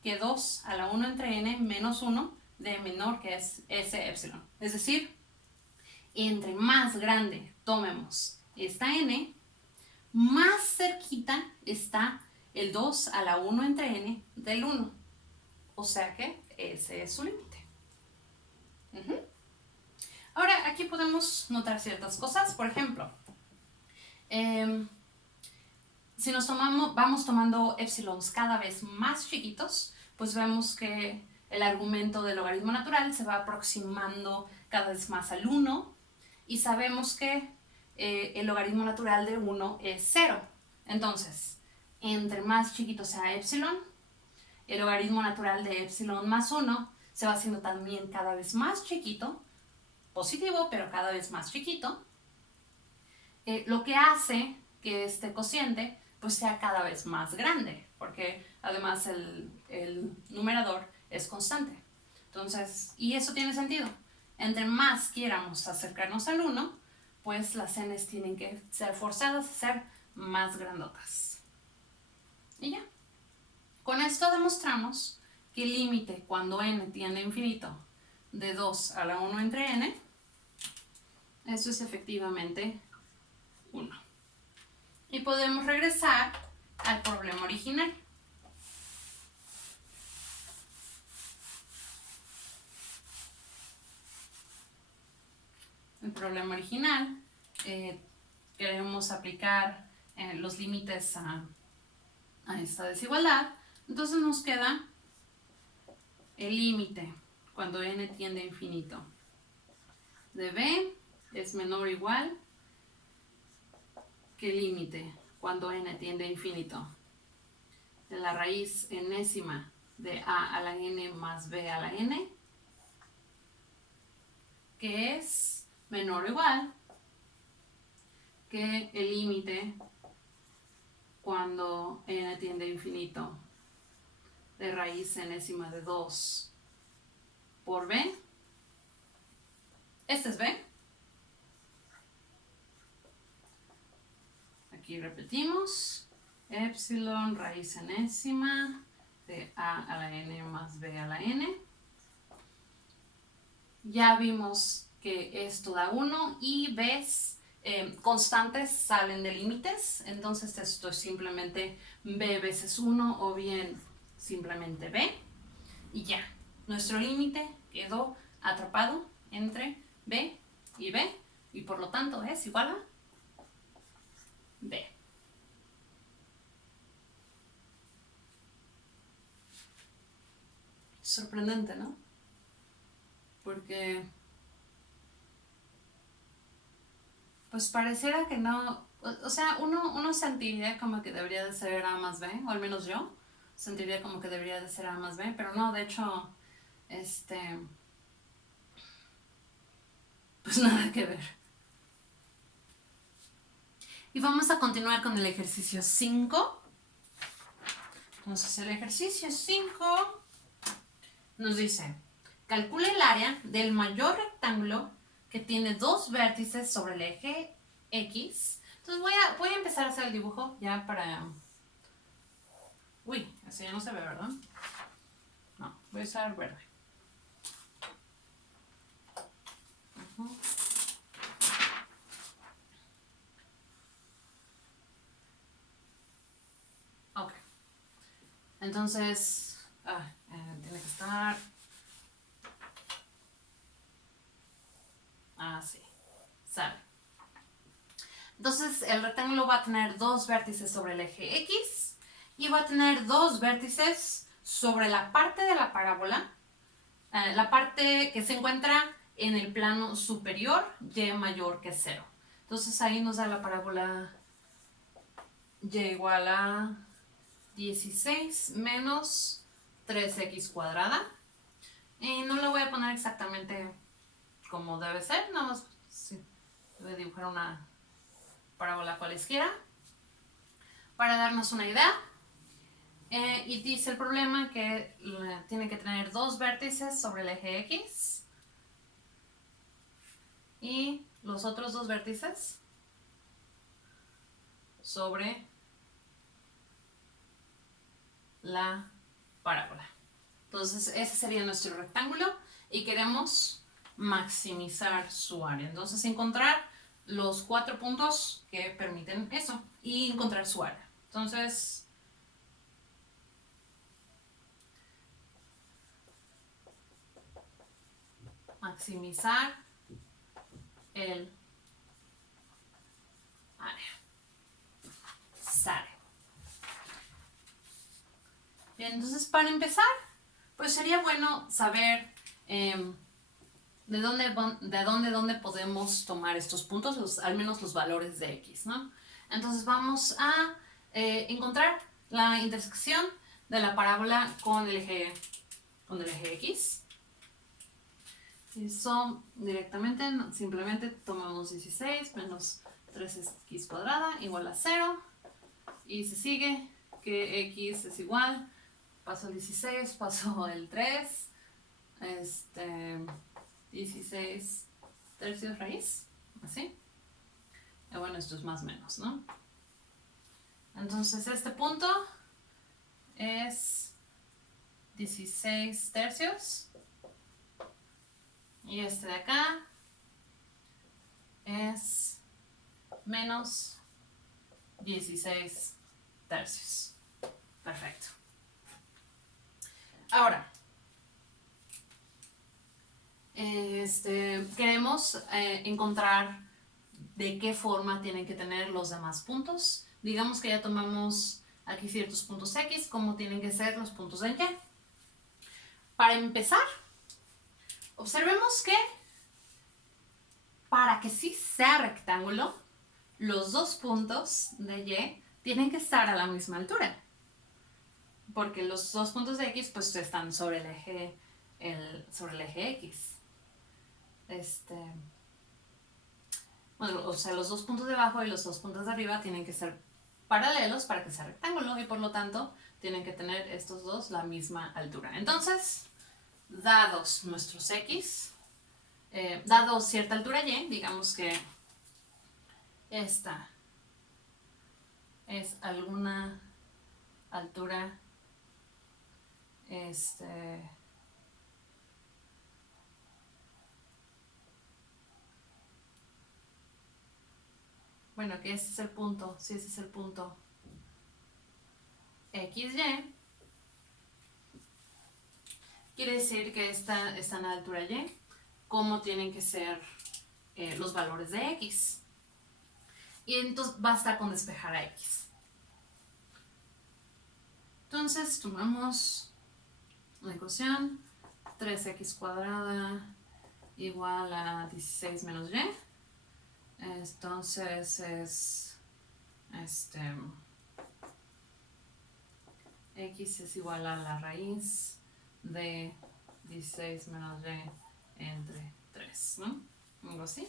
que 2 a la 1 entre n menos 1 de menor que es ese epsilon. Es decir, entre más grande tomemos esta n, más cerquita está el 2 a la 1 entre n del 1. O sea que ese es su límite. Ahora, aquí podemos notar ciertas cosas. Por ejemplo, si vamos tomando epsilons cada vez más chiquitos, pues vemos que el argumento del logaritmo natural se va aproximando cada vez más al 1 y sabemos que el logaritmo natural de 1 es 0. Entonces, entre más chiquito sea epsilon, el logaritmo natural de epsilon más 1 se va haciendo también cada vez más chiquito, positivo, pero cada vez más chiquito, lo que hace que este cociente pues sea cada vez más grande, porque además el numerador es constante. Entonces, y eso tiene sentido. Entre más quieramos acercarnos al 1, pues las n's tienen que ser forzadas a ser más grandotas. Y ya. Con esto demostramos que el límite cuando n tiende a infinito de 2 a la 1 entre n, eso es efectivamente 1. Y podemos regresar al problema original. El problema original, queremos aplicar los límites a esta desigualdad. Entonces nos queda el límite cuando n tiende a infinito de b es menor o igual que el límite cuando n tiende a infinito de la raíz enésima de a la n más b a la n, que es menor o igual que el límite cuando n tiende a infinito de raíz enésima de 2 por b. Este es b. Aquí repetimos. Epsilon raíz enésima de a la n más b a la n. Ya vimos que esto da 1 y b's constantes salen de límites. Entonces esto es simplemente b veces 1 o bien simplemente b. Y ya, nuestro límite quedó atrapado entre b y b. Y por lo tanto es igual a b. Sorprendente, ¿no? Porque pues pareciera que no, o sea, uno sentiría como que debería de ser a más b, o al menos yo sentiría como que debería de ser a más b, pero no, de hecho, pues nada que ver. Y vamos a continuar con el ejercicio 5. Entonces el ejercicio 5 Nos dice, calcule el área del mayor rectángulo que tiene dos vértices sobre el eje X. Entonces voy a empezar a hacer el dibujo ya para... Uy, así ya no se ve, ¿verdad? No, voy a usar verde. Ok. Entonces, tiene que estar así. Sale. Entonces, el rectángulo va a tener dos vértices sobre el eje X y va a tener dos vértices sobre la parte de la parábola, la parte que se encuentra en el plano superior, y mayor que 0. Entonces, ahí nos da la parábola y igual a 16 menos 3x cuadrada. Y no lo voy a poner exactamente como debe ser, nada más sí, voy a dibujar una parábola cualesquiera para darnos una idea. Y dice el problema que tiene que tener dos vértices sobre el eje X y los otros dos vértices sobre la parábola. Entonces ese sería nuestro rectángulo y queremos maximizar su área. Entonces encontrar los 4 puntos que permiten eso y encontrar su área. Entonces maximizar el área. Sale. Bien, entonces para empezar, pues sería bueno saber de dónde podemos tomar estos puntos, al menos los valores de X, ¿no? Entonces vamos a encontrar la intersección de la parábola con el eje X. Y son directamente, simplemente tomamos 16 menos 3x cuadrada igual a 0. Y se sigue que x es igual, paso el 16, paso el 3, 16 tercios raíz, así. Y bueno, esto es más o menos, ¿no? Entonces este punto es 16 tercios. Y este de acá es menos 16 tercios. Perfecto. Ahora, queremos encontrar de qué forma tienen que tener los demás puntos. Digamos que ya tomamos aquí ciertos puntos X, cómo tienen que ser los puntos en Y. Para empezar, observemos que para que sí sea rectángulo, los dos puntos de Y tienen que estar a la misma altura. Porque los dos puntos de X pues están sobre el eje, X. Bueno, o sea, los dos puntos de abajo y los dos puntos de arriba tienen que ser paralelos para que sea rectángulo y por lo tanto tienen que tener estos dos la misma altura. Entonces, dados nuestros X, dado cierta altura Y, digamos que esta es alguna altura bueno, que ese es el punto, si ese es el punto XY, quiere decir que está en la altura Y, cómo tienen que ser los valores de X. Y entonces basta con despejar a X. Entonces tomamos la ecuación 3x cuadrada igual a 16 menos Y. Entonces es X es igual a la raíz de 16 menos Y entre 3, ¿no? Algo así.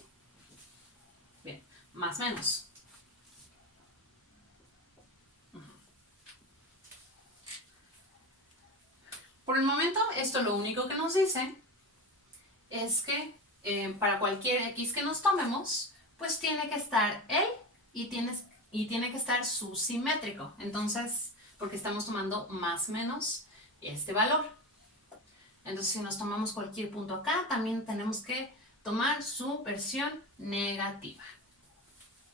Bien, más menos. Por el momento, esto lo único que nos dice es que para cualquier x que nos tomemos, pues tiene que estar él y tiene que estar su simétrico. Entonces, porque estamos tomando más menos este valor. Entonces, si nos tomamos cualquier punto acá, también tenemos que tomar su versión negativa.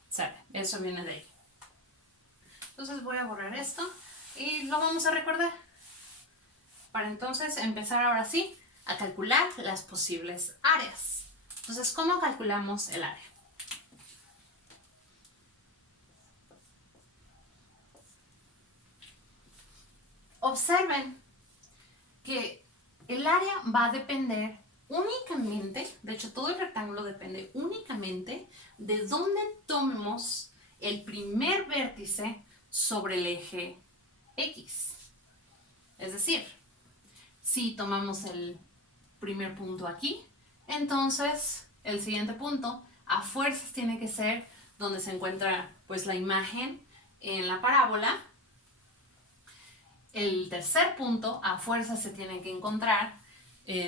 ¿Sale? Eso viene de ahí. Entonces voy a borrar esto y lo vamos a recordar. Para entonces empezar ahora sí a calcular las posibles áreas. Entonces, ¿cómo calculamos el área? Observen que el área va a depender únicamente, de hecho todo el rectángulo depende únicamente de dónde tomemos el primer vértice sobre el eje X. Es decir, si tomamos el primer punto aquí, entonces el siguiente punto a fuerzas tiene que ser donde se encuentra pues la imagen en la parábola. El tercer punto a fuerzas se tiene que encontrar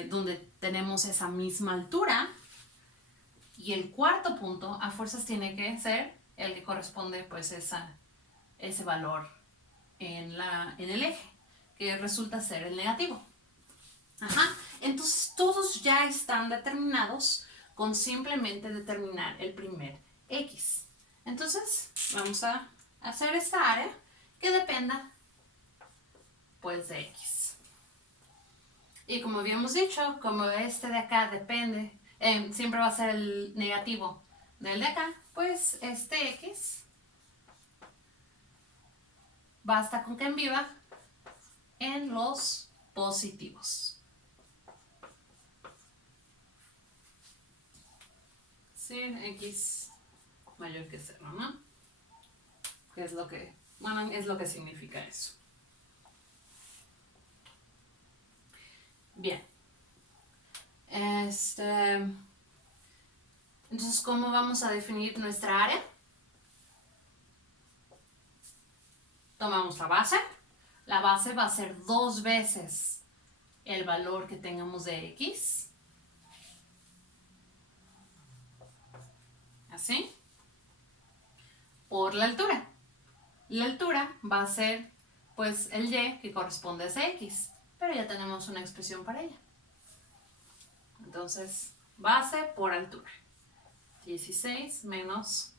donde tenemos esa misma altura. Y el cuarto punto a fuerzas tiene que ser el que corresponde pues ese valor en el eje, que resulta ser el negativo. Ajá. Entonces todos ya están determinados con simplemente determinar el primer X. Entonces vamos a hacer esta área que dependa pues de X. Y como habíamos dicho, como este de acá depende, siempre va a ser el negativo del de acá, pues este X basta con que viva en los positivos. Sí, X mayor que 0, ¿no? Que es lo que, bueno, es lo que significa eso. Bien. Entonces, ¿cómo vamos a definir nuestra área? Tomamos la base. La base va a ser 2 veces el valor que tengamos de X. Así. Por la altura. La altura va a ser, pues, el Y que corresponde a ese X. Pero ya tenemos una expresión para ella. Entonces, base por altura. 16 menos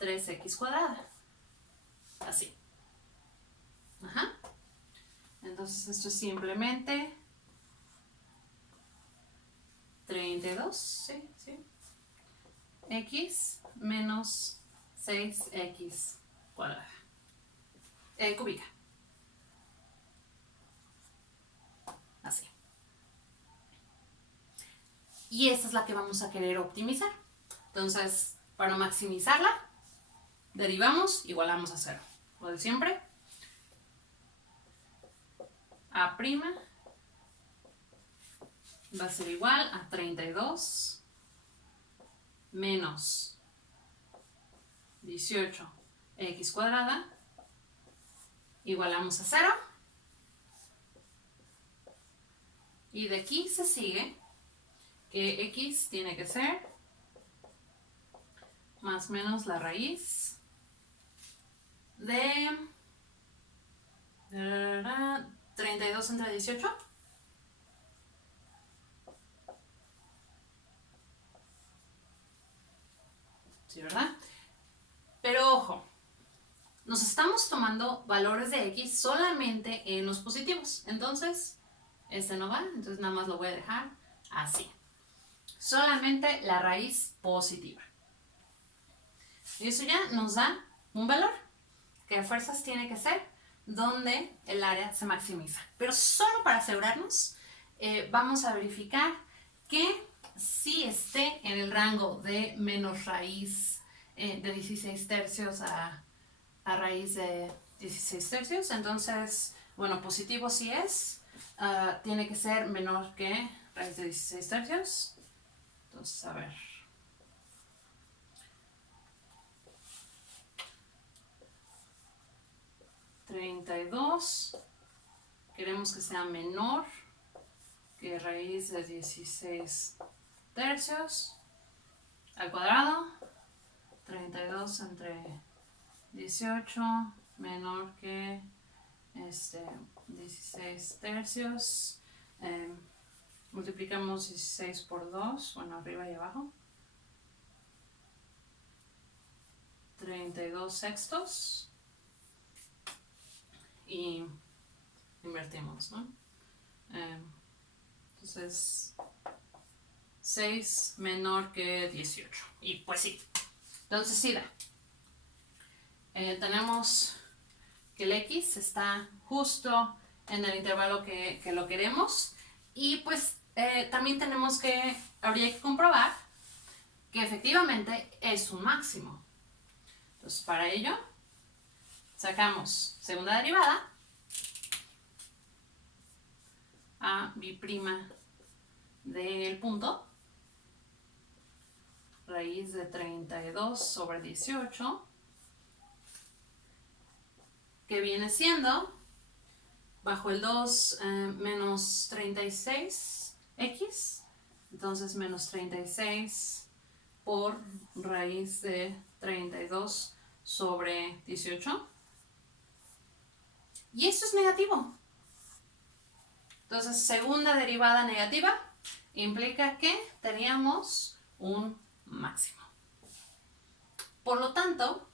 3x cuadrada. Así. Ajá. Entonces, esto es simplemente 32, sí. X menos 6x cuadrada. Cúbica. Así. Y esta es la que vamos a querer optimizar. Entonces, para maximizarla, derivamos, igualamos a 0. Lo de siempre. A' va a ser igual a 32 menos 18x cuadrada. Igualamos a 0. Y de aquí se sigue que x tiene que ser más o menos la raíz de 32 entre 18. Sí, ¿verdad? Pero ojo, nos estamos tomando valores de x solamente en los positivos. Entonces, este no va, entonces nada más lo voy a dejar así. Solamente la raíz positiva. Y eso ya nos da un valor, que a fuerzas tiene que ser donde el área se maximiza. Pero solo para asegurarnos, vamos a verificar que sí esté en el rango de menos raíz de 16 tercios a raíz de 16 tercios. Entonces, bueno, positivo sí es. Tiene que ser menor que raíz de 16 tercios. Entonces, a ver. ...32... queremos que sea menor que raíz de 16 tercios al cuadrado, 32 entre 18 menor que 16 tercios. Multiplicamos 16 por 2, bueno, arriba y abajo. 32 sextos. Y invertimos, ¿no? Entonces, 6 menor que 18. Y pues sí. Entonces sí da. Tenemos que el X está justo en el intervalo que lo queremos. Y pues también habría que comprobar que efectivamente es un máximo. Entonces para ello sacamos segunda derivada a b' del punto, raíz de 32 sobre 18, que viene siendo bajo el 2 menos 36x, entonces menos 36 por raíz de 32 sobre 18. Y esto es negativo. Entonces, segunda derivada negativa implica que teníamos un máximo. Por lo tanto,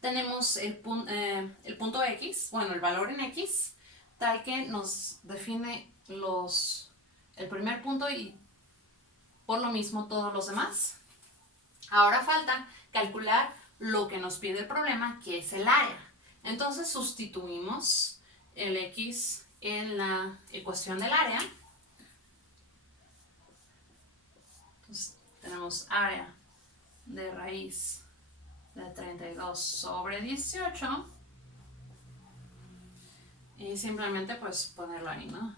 tenemos el punto X, bueno, el valor en X, tal que nos define el primer punto y por lo mismo todos los demás. Ahora falta calcular lo que nos pide el problema, que es el área. Entonces sustituimos el X en la ecuación del área. Entonces tenemos área de raíz de 32 sobre 18 y simplemente pues ponerlo ahí, ¿no?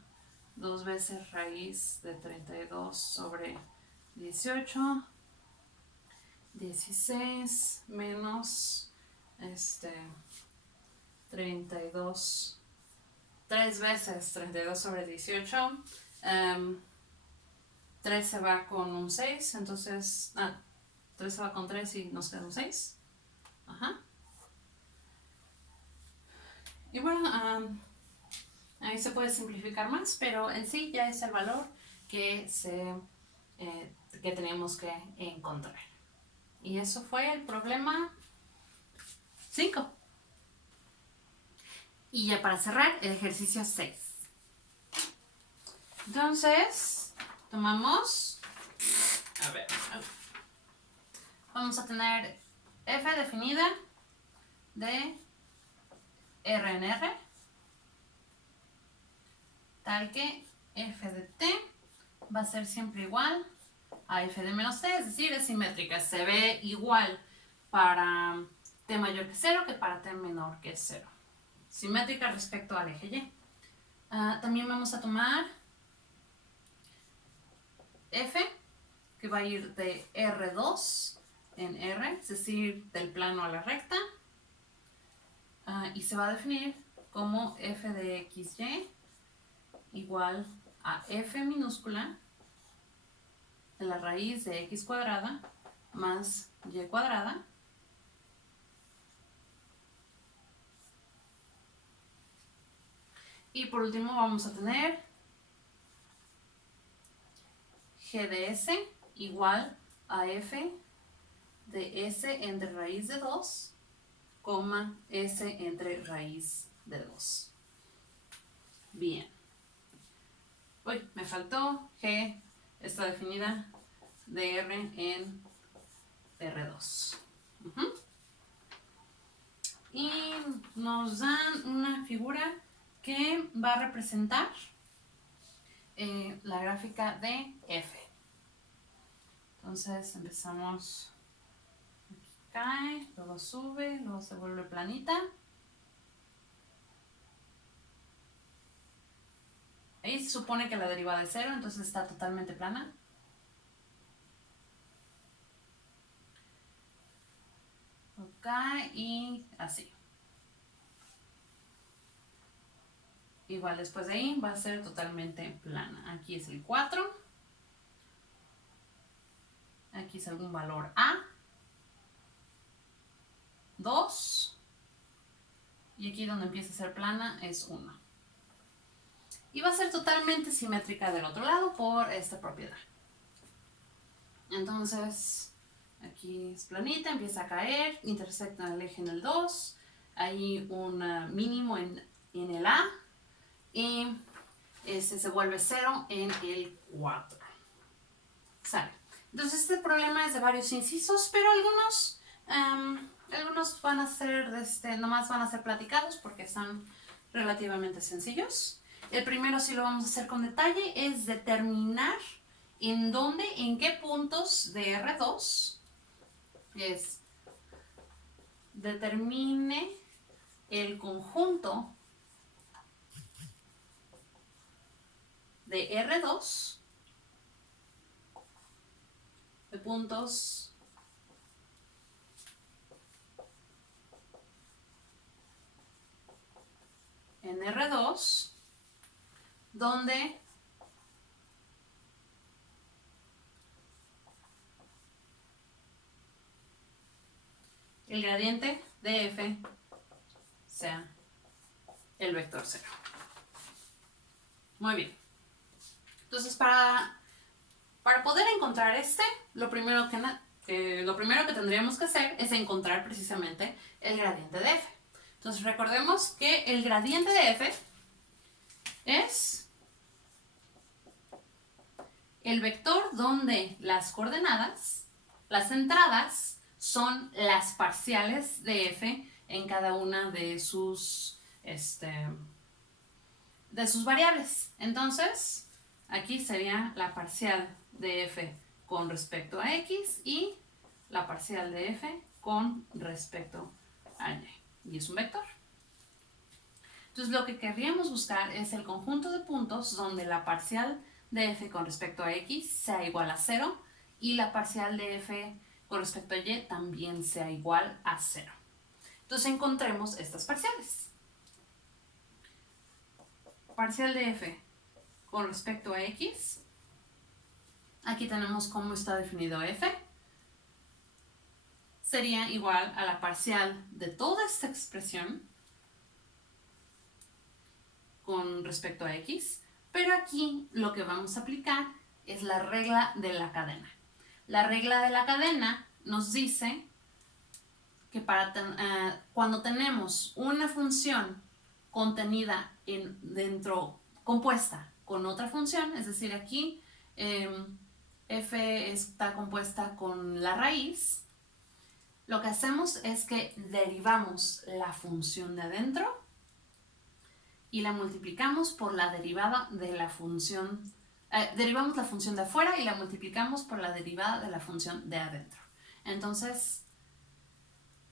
2 veces raíz de 32 sobre 18, 16 menos 32, 3 veces 32 sobre 18, 3 se va con un 6, entonces 3 se va con 3 y nos queda un 6. Ajá. Y bueno, ahí se puede simplificar más, pero en sí ya es el valor que tenemos que encontrar. Y eso fue el problema 5. Y ya para cerrar, el ejercicio 6. Entonces, tomamos, vamos a tener f definida de r en r, tal que f de t va a ser siempre igual a f de menos t, es decir, es simétrica, se ve igual para t mayor que 0 que para t menor que 0. Simétrica respecto al eje y. También vamos a tomar f, que va a ir de R2 en R, es decir, del plano a la recta, y se va a definir como f de xy igual a f minúscula de la raíz de x cuadrada más y cuadrada y por último vamos a tener g de s igual a f de s entre raíz de 2, s entre raíz de 2. Bien. Uy, me faltó g, está definida de r en R2. Y nos dan una figura que va a representar la gráfica de f. Entonces empezamos, aquí cae, luego sube, luego se vuelve planita. Ahí se supone que la derivada es 0, entonces está totalmente plana. Ok, y así. igual después de ahí va a ser totalmente plana. Aquí es el 4. Aquí es algún valor A. 2. Y aquí donde empieza a ser plana es 1. Y va a ser totalmente simétrica del otro lado por esta propiedad. Entonces, aquí es planita, empieza a caer, intersecta el eje en el 2. Hay un mínimo en el A. Y se vuelve 0 en el 4. Sale. Entonces este problema es de varios incisos, pero algunos van a ser, nomás van a ser platicados porque están relativamente sencillos. El primero sí lo vamos a hacer con detalle, es determinar en qué puntos de R2 determine el conjunto de R2 de puntos en R2 donde el gradiente de f sea el vector 0. Muy bien. Entonces, para poder encontrar lo primero que tendríamos que hacer es encontrar precisamente el gradiente de f. Entonces, recordemos que el gradiente de f es el vector donde las coordenadas, las entradas, son las parciales de f en cada una de sus variables. Entonces, aquí sería la parcial de f con respecto a x y la parcial de f con respecto a y. Y es un vector. Entonces, lo que querríamos buscar es el conjunto de puntos donde la parcial de f con respecto a x sea igual a 0 y la parcial de f con respecto a y también sea igual a 0. Entonces, encontremos estas parciales. Parcial de f con respecto a x. Aquí tenemos cómo está definido f. Sería igual a la parcial de toda esta expresión con respecto a x, pero aquí lo que vamos a aplicar es la regla de la cadena. La regla de la cadena nos dice que cuando tenemos una función contenida compuesta con otra función, es decir, aquí f está compuesta con la raíz, lo que hacemos es que derivamos la función de adentro y la multiplicamos por la derivada de la función, derivamos la función de afuera y la multiplicamos por la derivada de la función de adentro. Entonces,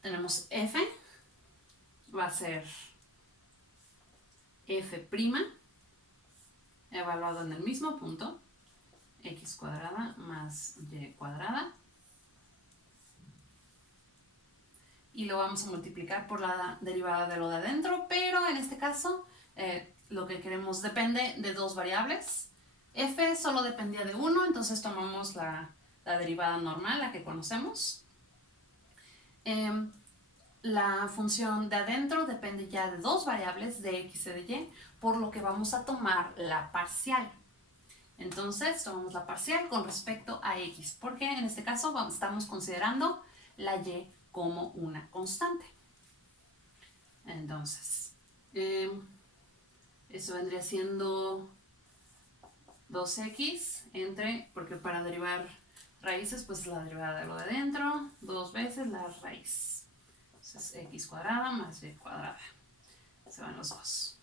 tenemos f, va a ser f' evaluado en el mismo punto, x cuadrada más y cuadrada, y lo vamos a multiplicar por la derivada de lo de adentro, pero en este caso lo que queremos depende de dos variables. F solo dependía de 1, entonces tomamos la derivada normal, la que conocemos. La función de adentro depende ya de dos variables, de x y de y, por lo que vamos a tomar la parcial. Entonces tomamos la parcial con respecto a x, porque en este caso estamos considerando la y como una constante. Entonces, eso vendría siendo 2x porque para derivar raíces, pues la derivada de lo de dentro, dos veces la raíz. Entonces, x cuadrada más y cuadrada. Se van los dos.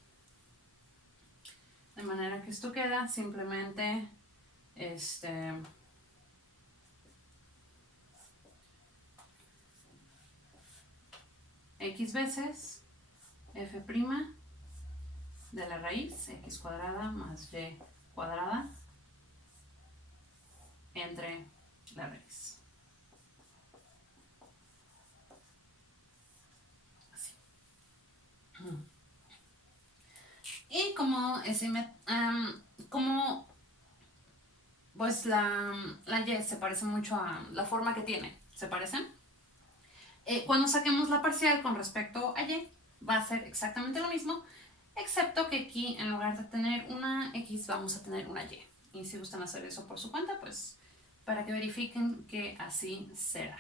De manera que esto queda simplemente x veces f' de la raíz, x cuadrada más y cuadrada entre la raíz. Así. Y aquí como pues la y se parece mucho a la forma que tiene, ¿se parecen? Cuando saquemos la parcial con respecto a y, va a ser exactamente lo mismo, excepto que aquí en lugar de tener una x vamos a tener una y. Y si gustan hacer eso por su cuenta, pues para que verifiquen que así será.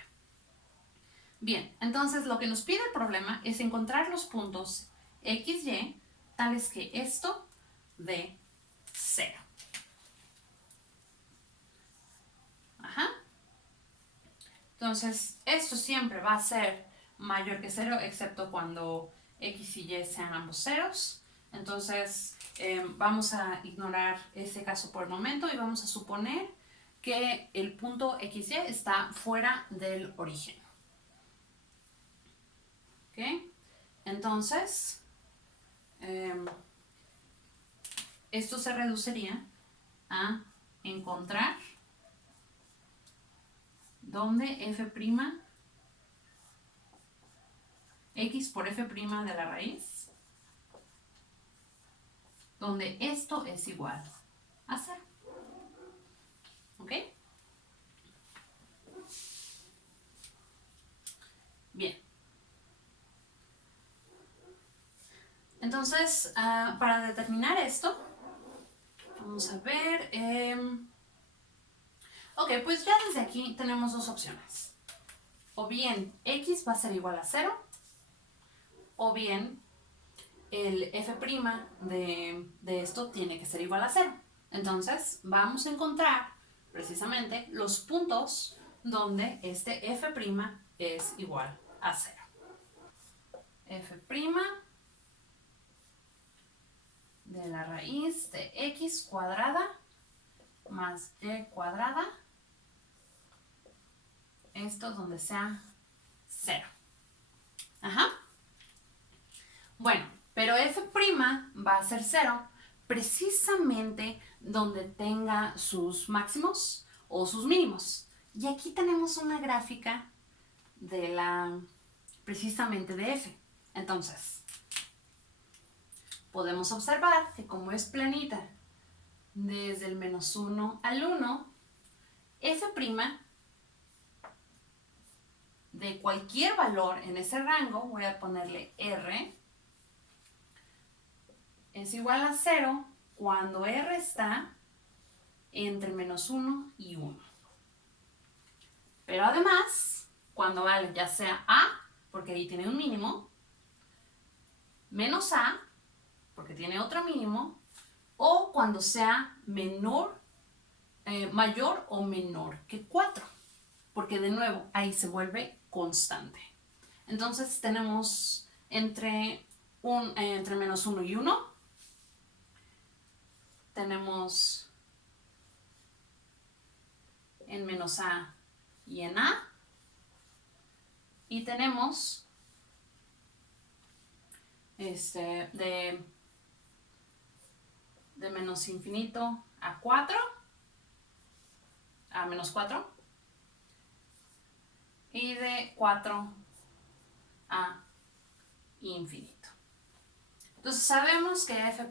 Bien, entonces lo que nos pide el problema es encontrar los puntos x, y, tales que esto dé 0. Ajá. Entonces, esto siempre va a ser mayor que 0, excepto cuando x y y sean ambos ceros. Entonces, vamos a ignorar ese caso por el momento y vamos a suponer que el punto xy está fuera del origen. ¿Ok? Entonces, esto se reduciría a encontrar dónde f', x por f' de la raíz, donde esto es igual a 0. ¿Ok? Bien. Entonces, para determinar esto, vamos a ver. Ok, pues ya desde aquí tenemos dos opciones. O bien x va a ser igual a 0, o bien el f' de esto tiene que ser igual a 0. Entonces, vamos a encontrar precisamente los puntos donde este f' es igual a 0. F' de la raíz de x cuadrada más y cuadrada, esto donde sea 0. Ajá. Bueno, pero f' va a ser 0 precisamente donde tenga sus máximos o sus mínimos. Y aquí tenemos una gráfica de precisamente de f. Entonces, podemos observar que como es planita desde el -1 al 1, f' de cualquier valor en ese rango, voy a ponerle r, es igual a 0 cuando r está entre -1 y 1. Pero además, cuando vale ya sea a, porque ahí tiene un mínimo, menos a, porque tiene otro mínimo, o cuando sea mayor o menor que 4, porque de nuevo ahí se vuelve constante. Entonces tenemos entre -1 y 1, tenemos en menos a y en a, y tenemos de menos infinito a 4, a menos 4, y de 4 a infinito. Entonces sabemos que f'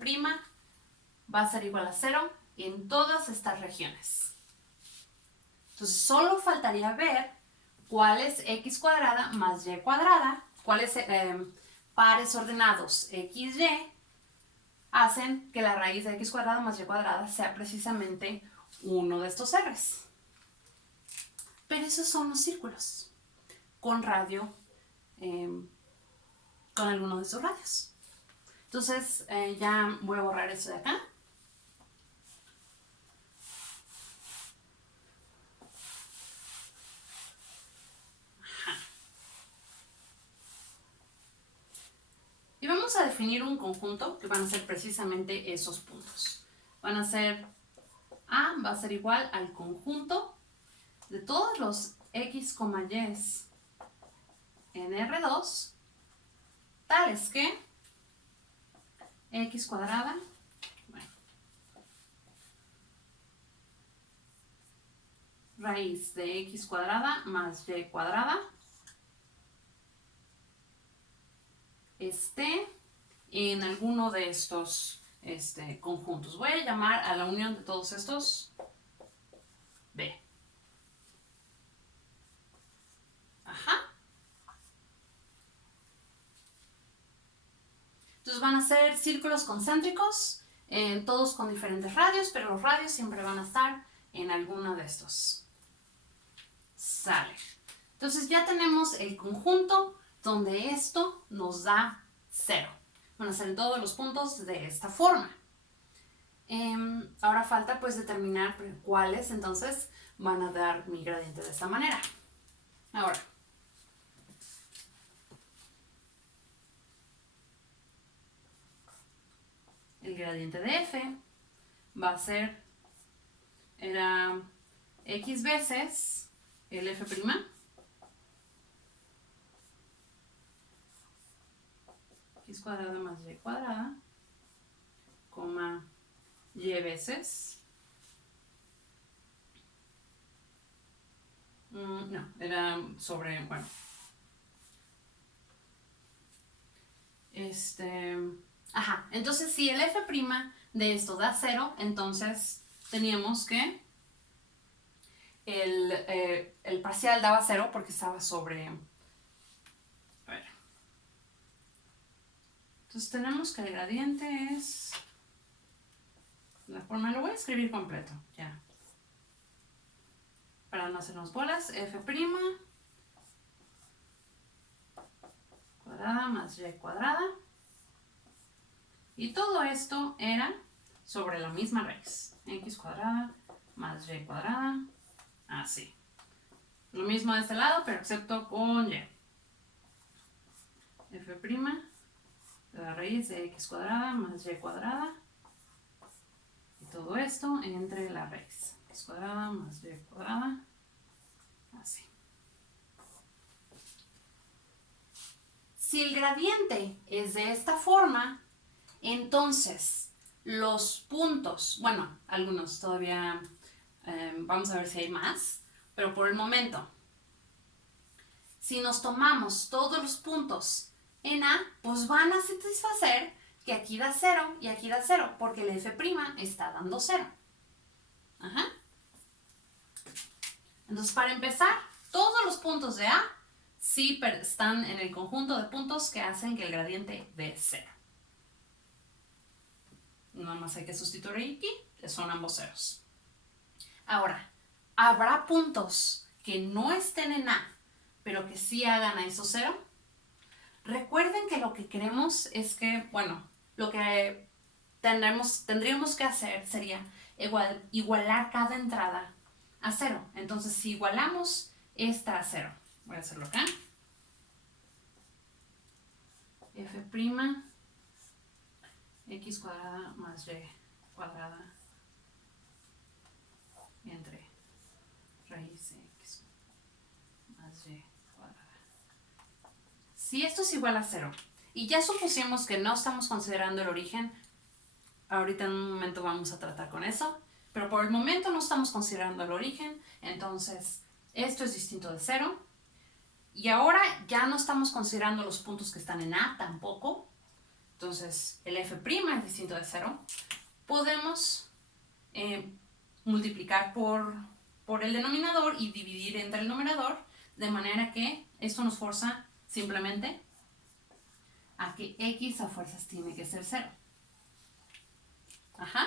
va a ser igual a 0 en todas estas regiones. Entonces solo faltaría ver cuál es x cuadrada más y cuadrada, cuáles pares ordenados x, y hacen que la raíz de x cuadrada más y cuadrada sea precisamente uno de estos r's. Pero esos son los círculos con radio, con alguno de sus radios. Entonces ya voy a borrar esto de acá. Y vamos a definir un conjunto que van a ser precisamente esos puntos. Van a ser A va a ser igual al conjunto de todos los x, y en R2, tales que x cuadrada, raíz de x cuadrada más y cuadrada esté en alguno de estos conjuntos. Voy a llamar a la unión de todos estos B. Ajá. Entonces van a ser círculos concéntricos, todos con diferentes radios, pero los radios siempre van a estar en alguno de estos. Sale. Entonces ya tenemos el conjunto donde esto nos da 0. Van a ser todos los puntos de esta forma. Ahora falta pues determinar cuáles entonces van a dar mi gradiente de esta manera. Ahora, el gradiente de f va a ser, era x veces el f', x cuadrada más y cuadrada, coma y veces, no, era sobre, bueno, ajá, entonces si el f' de esto da 0, entonces teníamos que el parcial daba 0 porque estaba sobre, a ver, entonces tenemos que el gradiente es, la forma lo voy a escribir completo, ya, para no hacernos bolas, f' cuadrada más y cuadrada, y todo esto era sobre la misma raíz, x cuadrada más y cuadrada, así. Lo mismo de este lado, pero excepto con y. f' de la raíz de x cuadrada más y cuadrada, y todo esto entre la raíz, x cuadrada más y cuadrada, así. Si el gradiente es de esta forma, entonces los puntos, bueno, algunos todavía, vamos a ver si hay más, pero por el momento, si nos tomamos todos los puntos en A, pues van a satisfacer que aquí da 0 y aquí da 0, porque el f' está dando 0. Ajá. Entonces, para empezar, todos los puntos de A sí están en el conjunto de puntos que hacen que el gradiente dé 0. Nada más hay que sustituir aquí, que son ambos ceros. Ahora, ¿habrá puntos que no estén en A, pero que sí hagan a esos 0? Recuerden que lo que queremos es que, bueno, lo que tendríamos que hacer sería igualar cada entrada a 0. Entonces, si igualamos esta a 0, voy a hacerlo acá. F' x cuadrada más y cuadrada entre raíz de x más y cuadrada. Si esto es igual a 0, y ya supusimos que no estamos considerando el origen, ahorita en un momento vamos a tratar con eso, pero por el momento no estamos considerando el origen, entonces esto es distinto de 0. Y ahora ya no estamos considerando los puntos que están en A tampoco, entonces el f' es distinto de 0. Podemos multiplicar por el denominador y dividir entre el numerador, de manera que esto nos forza simplemente a que x a fuerzas tiene que ser 0. Ajá.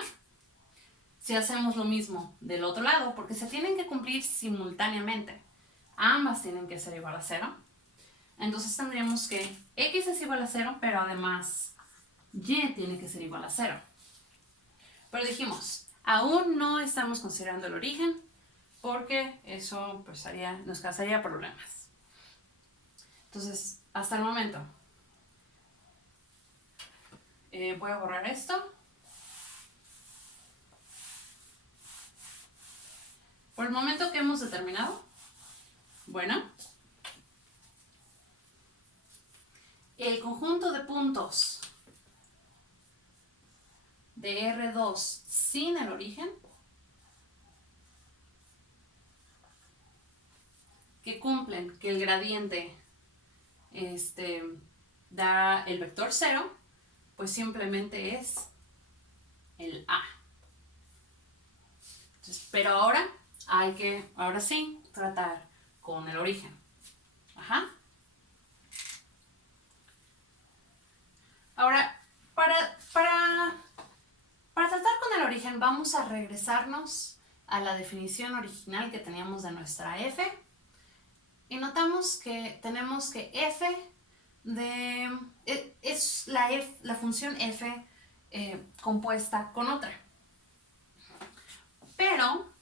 Si hacemos lo mismo del otro lado, porque se tienen que cumplir simultáneamente, ambas tienen que ser igual a 0, entonces tendríamos que x es igual a 0, pero además y tiene que ser igual a 0. Pero dijimos, aún no estamos considerando el origen, porque eso pues nos causaría problemas. Entonces, hasta el momento, voy a borrar esto. Por el momento, ¿qué hemos determinado? Bueno, el conjunto de puntos de R2 sin el origen, que cumplen que el gradiente da el vector 0, pues simplemente es Pero ahora hay que, ahora sí, tratar con el origen. Ajá. Ahora, para tratar con el origen, vamos a regresarnos a la definición original que teníamos de nuestra f. Y notamos que tenemos que f es la función f compuesta con otra. Pero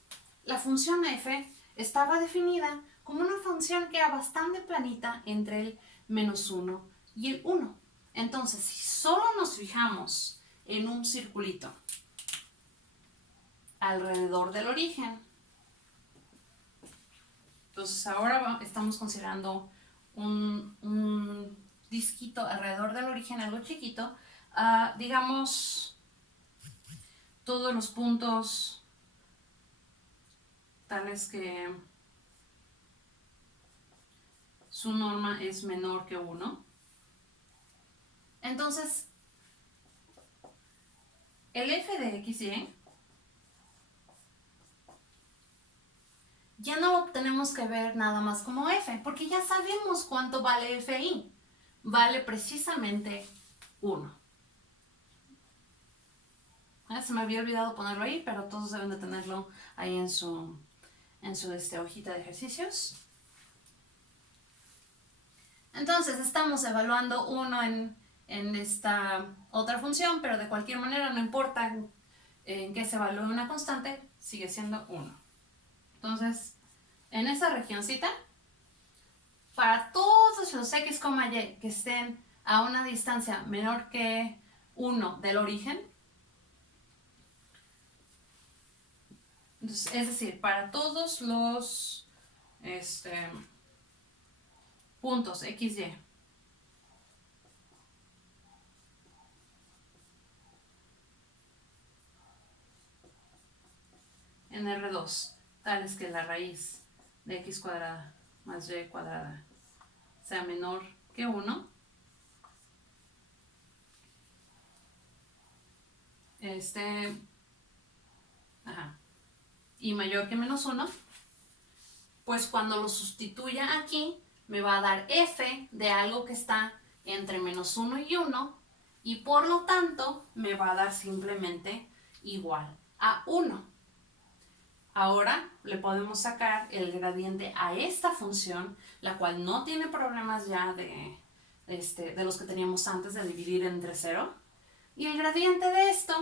la función f estaba definida como una función que era bastante planita entre el -1 y el 1. Entonces, si solo nos fijamos en un circulito alrededor del origen, entonces ahora estamos considerando un disquito alrededor del origen, algo chiquito, digamos todos los puntos tales que su norma es menor que 1. Entonces, el f de x, y ya no lo tenemos que ver nada más como f, porque ya sabemos cuánto vale fi. Vale precisamente 1. Se me había olvidado ponerlo ahí, pero todos deben de tenerlo ahí en su hojita de ejercicios. Entonces estamos evaluando 1 en esta otra función, pero de cualquier manera no importa en qué se evalúe una constante, sigue siendo 1. Entonces, en esa regioncita, para todos los x, y que estén a una distancia menor que 1 del origen, entonces, es decir, para todos los puntos x, y en R2, tales que la raíz de x cuadrada más y cuadrada sea menor que 1, y mayor que -1, pues cuando lo sustituya aquí, me va a dar f de algo que está entre -1 y 1, y por lo tanto me va a dar simplemente igual a 1. Ahora le podemos sacar el gradiente a esta función, la cual no tiene problemas ya de los que teníamos antes de dividir entre 0. Y el gradiente de esto,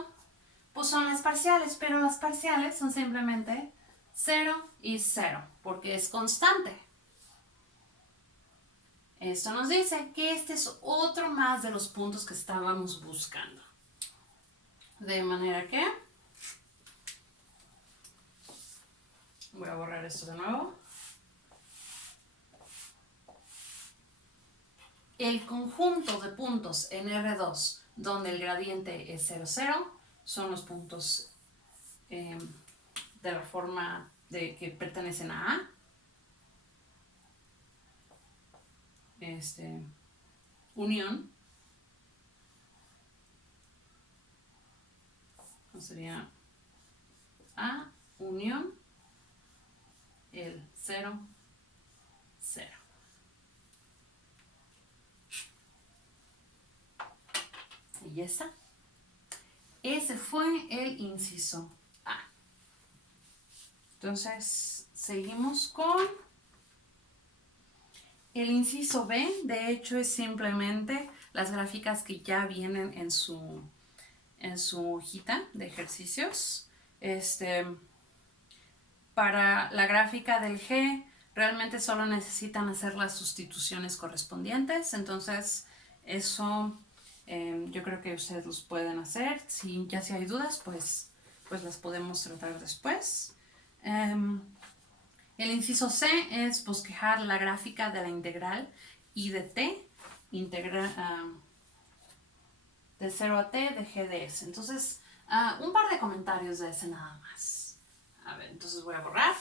pues son las parciales, pero las parciales son simplemente 0 y 0, porque es constante. Esto nos dice que este es otro más de los puntos que estábamos buscando. De manera que voy a borrar esto de nuevo. El conjunto de puntos en R2 donde el gradiente es 0, 0 son los puntos de la forma que pertenecen a A. Unión. Sería A unión el 0, 0. Y ya está. Ese fue el inciso A. Entonces, seguimos con el inciso B. De hecho, es simplemente las gráficas que ya vienen en su hojita de ejercicios. Para la gráfica del G, realmente solo necesitan hacer las sustituciones correspondientes. Entonces, eso yo creo que ustedes los pueden hacer. Si hay dudas, pues las podemos tratar después. El inciso C es bosquejar la gráfica de la integral I de t, de 0 a t de g de s. Entonces, un par de comentarios de ese nada más. A ver, entonces voy a borrar.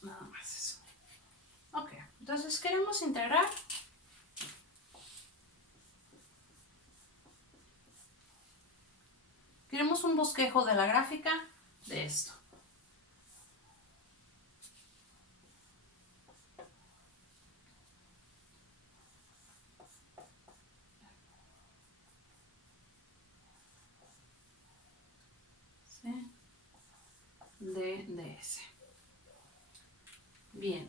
Nada más eso. Ok, entonces queremos integrar Queremos un bosquejo de la gráfica de esto. ¿Sí? De DS. Bien.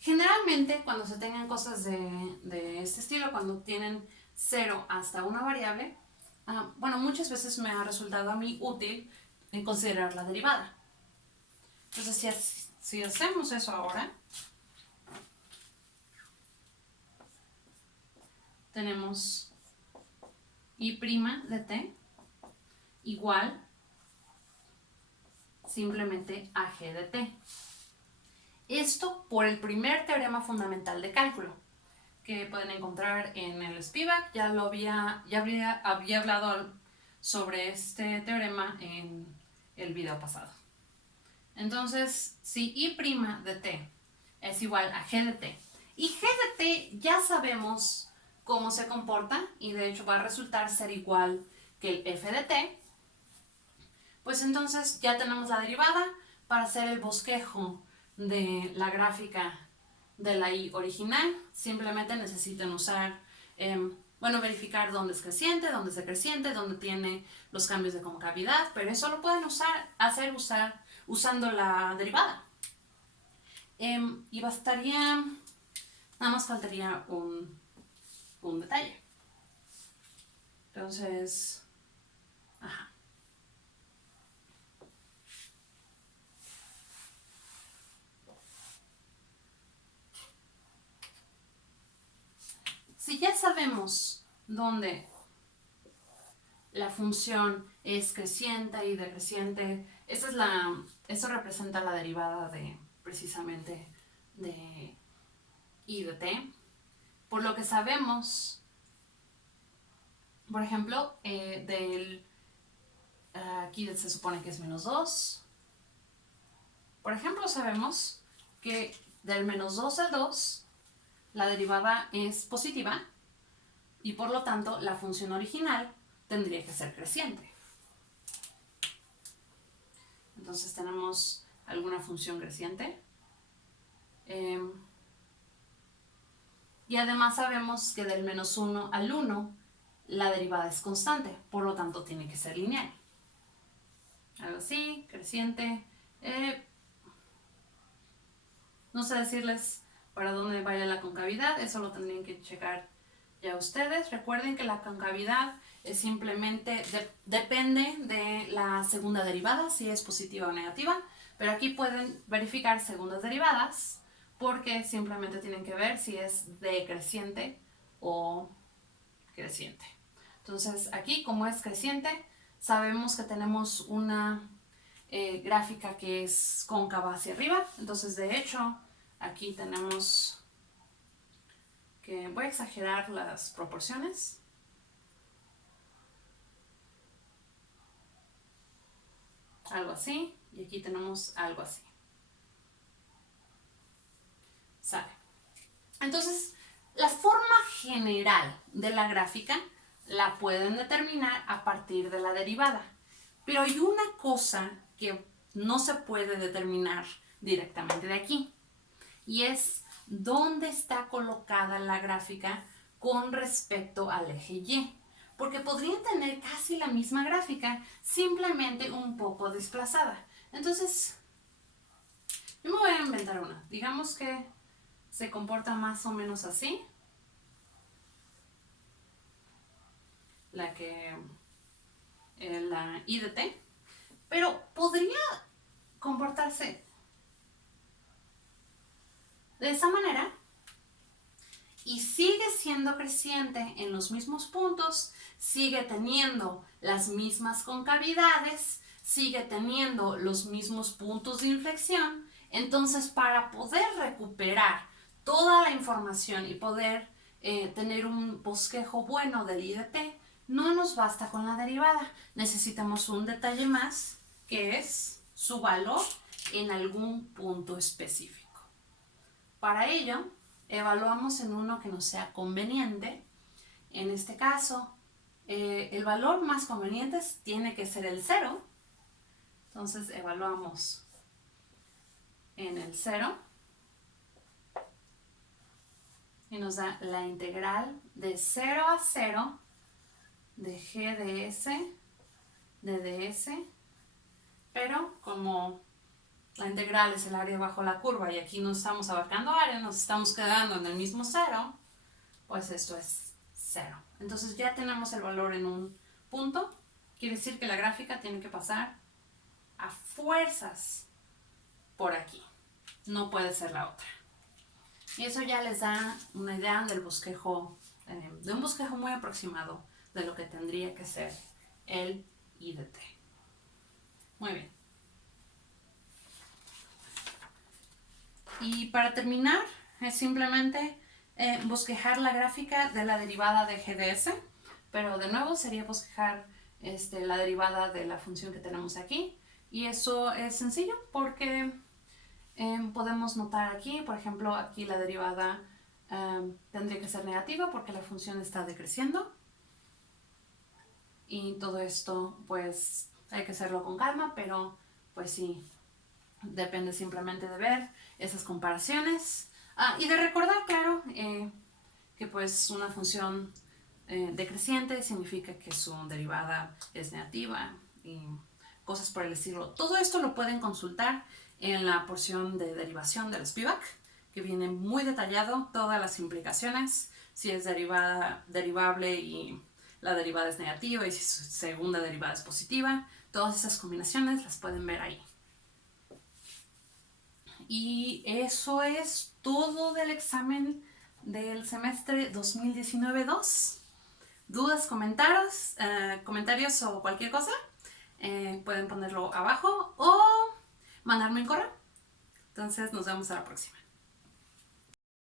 Generalmente cuando se tengan cosas de este estilo, cuando tienen 0 hasta una variable, bueno, muchas veces me ha resultado a mí útil en considerar la derivada. Entonces, si hacemos eso ahora, tenemos y' de t igual simplemente a g de t. Esto por el primer teorema fundamental de cálculo, que pueden encontrar en el Spivak. Ya había hablado sobre este teorema en el video pasado. Entonces, si y' de t es igual a g de t, y g de t ya sabemos cómo se comporta, y de hecho va a resultar ser igual que el f de t, pues entonces ya tenemos la derivada para hacer el bosquejo de la gráfica de la y original. Simplemente necesitan usar, verificar dónde es creciente, dónde es decreciente, dónde tiene los cambios de concavidad, pero eso lo pueden hacer usando la derivada. Y bastaría, nada más faltaría un detalle. Entonces, si ya sabemos dónde la función es creciente y decreciente, eso representa la derivada de precisamente de y de t. Por lo que sabemos, por ejemplo, aquí se supone que es menos 2. Por ejemplo, sabemos que del menos 2 al 2 la derivada es positiva y por lo tanto la función original tendría que ser creciente. Entonces tenemos alguna función creciente. Y además sabemos que del menos 1 al 1 la derivada es constante, por lo tanto tiene que ser lineal. Algo así, creciente. No sé decirles para dónde vaya la concavidad, eso lo tendrían que checar ya ustedes. Recuerden que la concavidad es simplemente depende de la segunda derivada, si es positiva o negativa, pero aquí pueden verificar segundas derivadas porque simplemente tienen que ver si es decreciente o creciente. Entonces aquí, como es creciente, sabemos que tenemos una gráfica que es cóncava hacia arriba. Entonces, de hecho, aquí tenemos que, voy a exagerar las proporciones. Algo así, y aquí tenemos algo así. ¿Sale? Entonces, la forma general de la gráfica la pueden determinar a partir de la derivada. Pero hay una cosa que no se puede determinar directamente de aquí, y es dónde está colocada la gráfica con respecto al eje Y. Porque podrían tener casi la misma gráfica, simplemente un poco desplazada. Entonces, yo me voy a inventar una. Digamos que se comporta más o menos así. La I de t. Pero podría comportarse de esa manera y sigue siendo creciente en los mismos puntos, sigue teniendo las mismas concavidades, sigue teniendo los mismos puntos de inflexión. Entonces, para poder recuperar toda la información y poder tener un bosquejo bueno del I de t, no nos basta con la derivada. Necesitamos un detalle más, que es su valor en algún punto específico. Para ello, evaluamos en uno que nos sea conveniente En este caso, el valor más conveniente tiene que ser el 0. Entonces evaluamos en el 0 y nos da la integral de 0 a 0 de g de s de ds, pero como la integral es el área bajo la curva y aquí no estamos abarcando área, nos estamos quedando en el mismo 0, pues esto es 0. Entonces ya tenemos el valor en un punto, quiere decir que la gráfica tiene que pasar a fuerzas por aquí, no puede ser la otra. Y eso ya les da una idea del bosquejo, de un bosquejo muy aproximado de lo que tendría que ser el I de t. Muy bien. Y para terminar, es simplemente bosquejar la gráfica de la derivada de g de s, pero de nuevo sería bosquejar la derivada de la función que tenemos aquí. Y eso es sencillo porque podemos notar aquí, por ejemplo, aquí la derivada tendría que ser negativa porque la función está decreciendo. Y todo esto, pues, hay que hacerlo con calma, pero pues sí, depende simplemente de ver esas comparaciones. Y de recordar, claro, que pues una función decreciente significa que su derivada es negativa y cosas por el estilo. Todo esto lo pueden consultar en la porción de derivación del Spivak, que viene muy detallado todas las implicaciones, si es derivable y la derivada es negativa y si su segunda derivada es positiva. Todas esas combinaciones las pueden ver ahí. Y eso es todo del examen del semestre 2019-2. ¿Dudas, comentarios o cualquier cosa? Pueden ponerlo abajo o mandarme un correo. Entonces nos vemos a la próxima.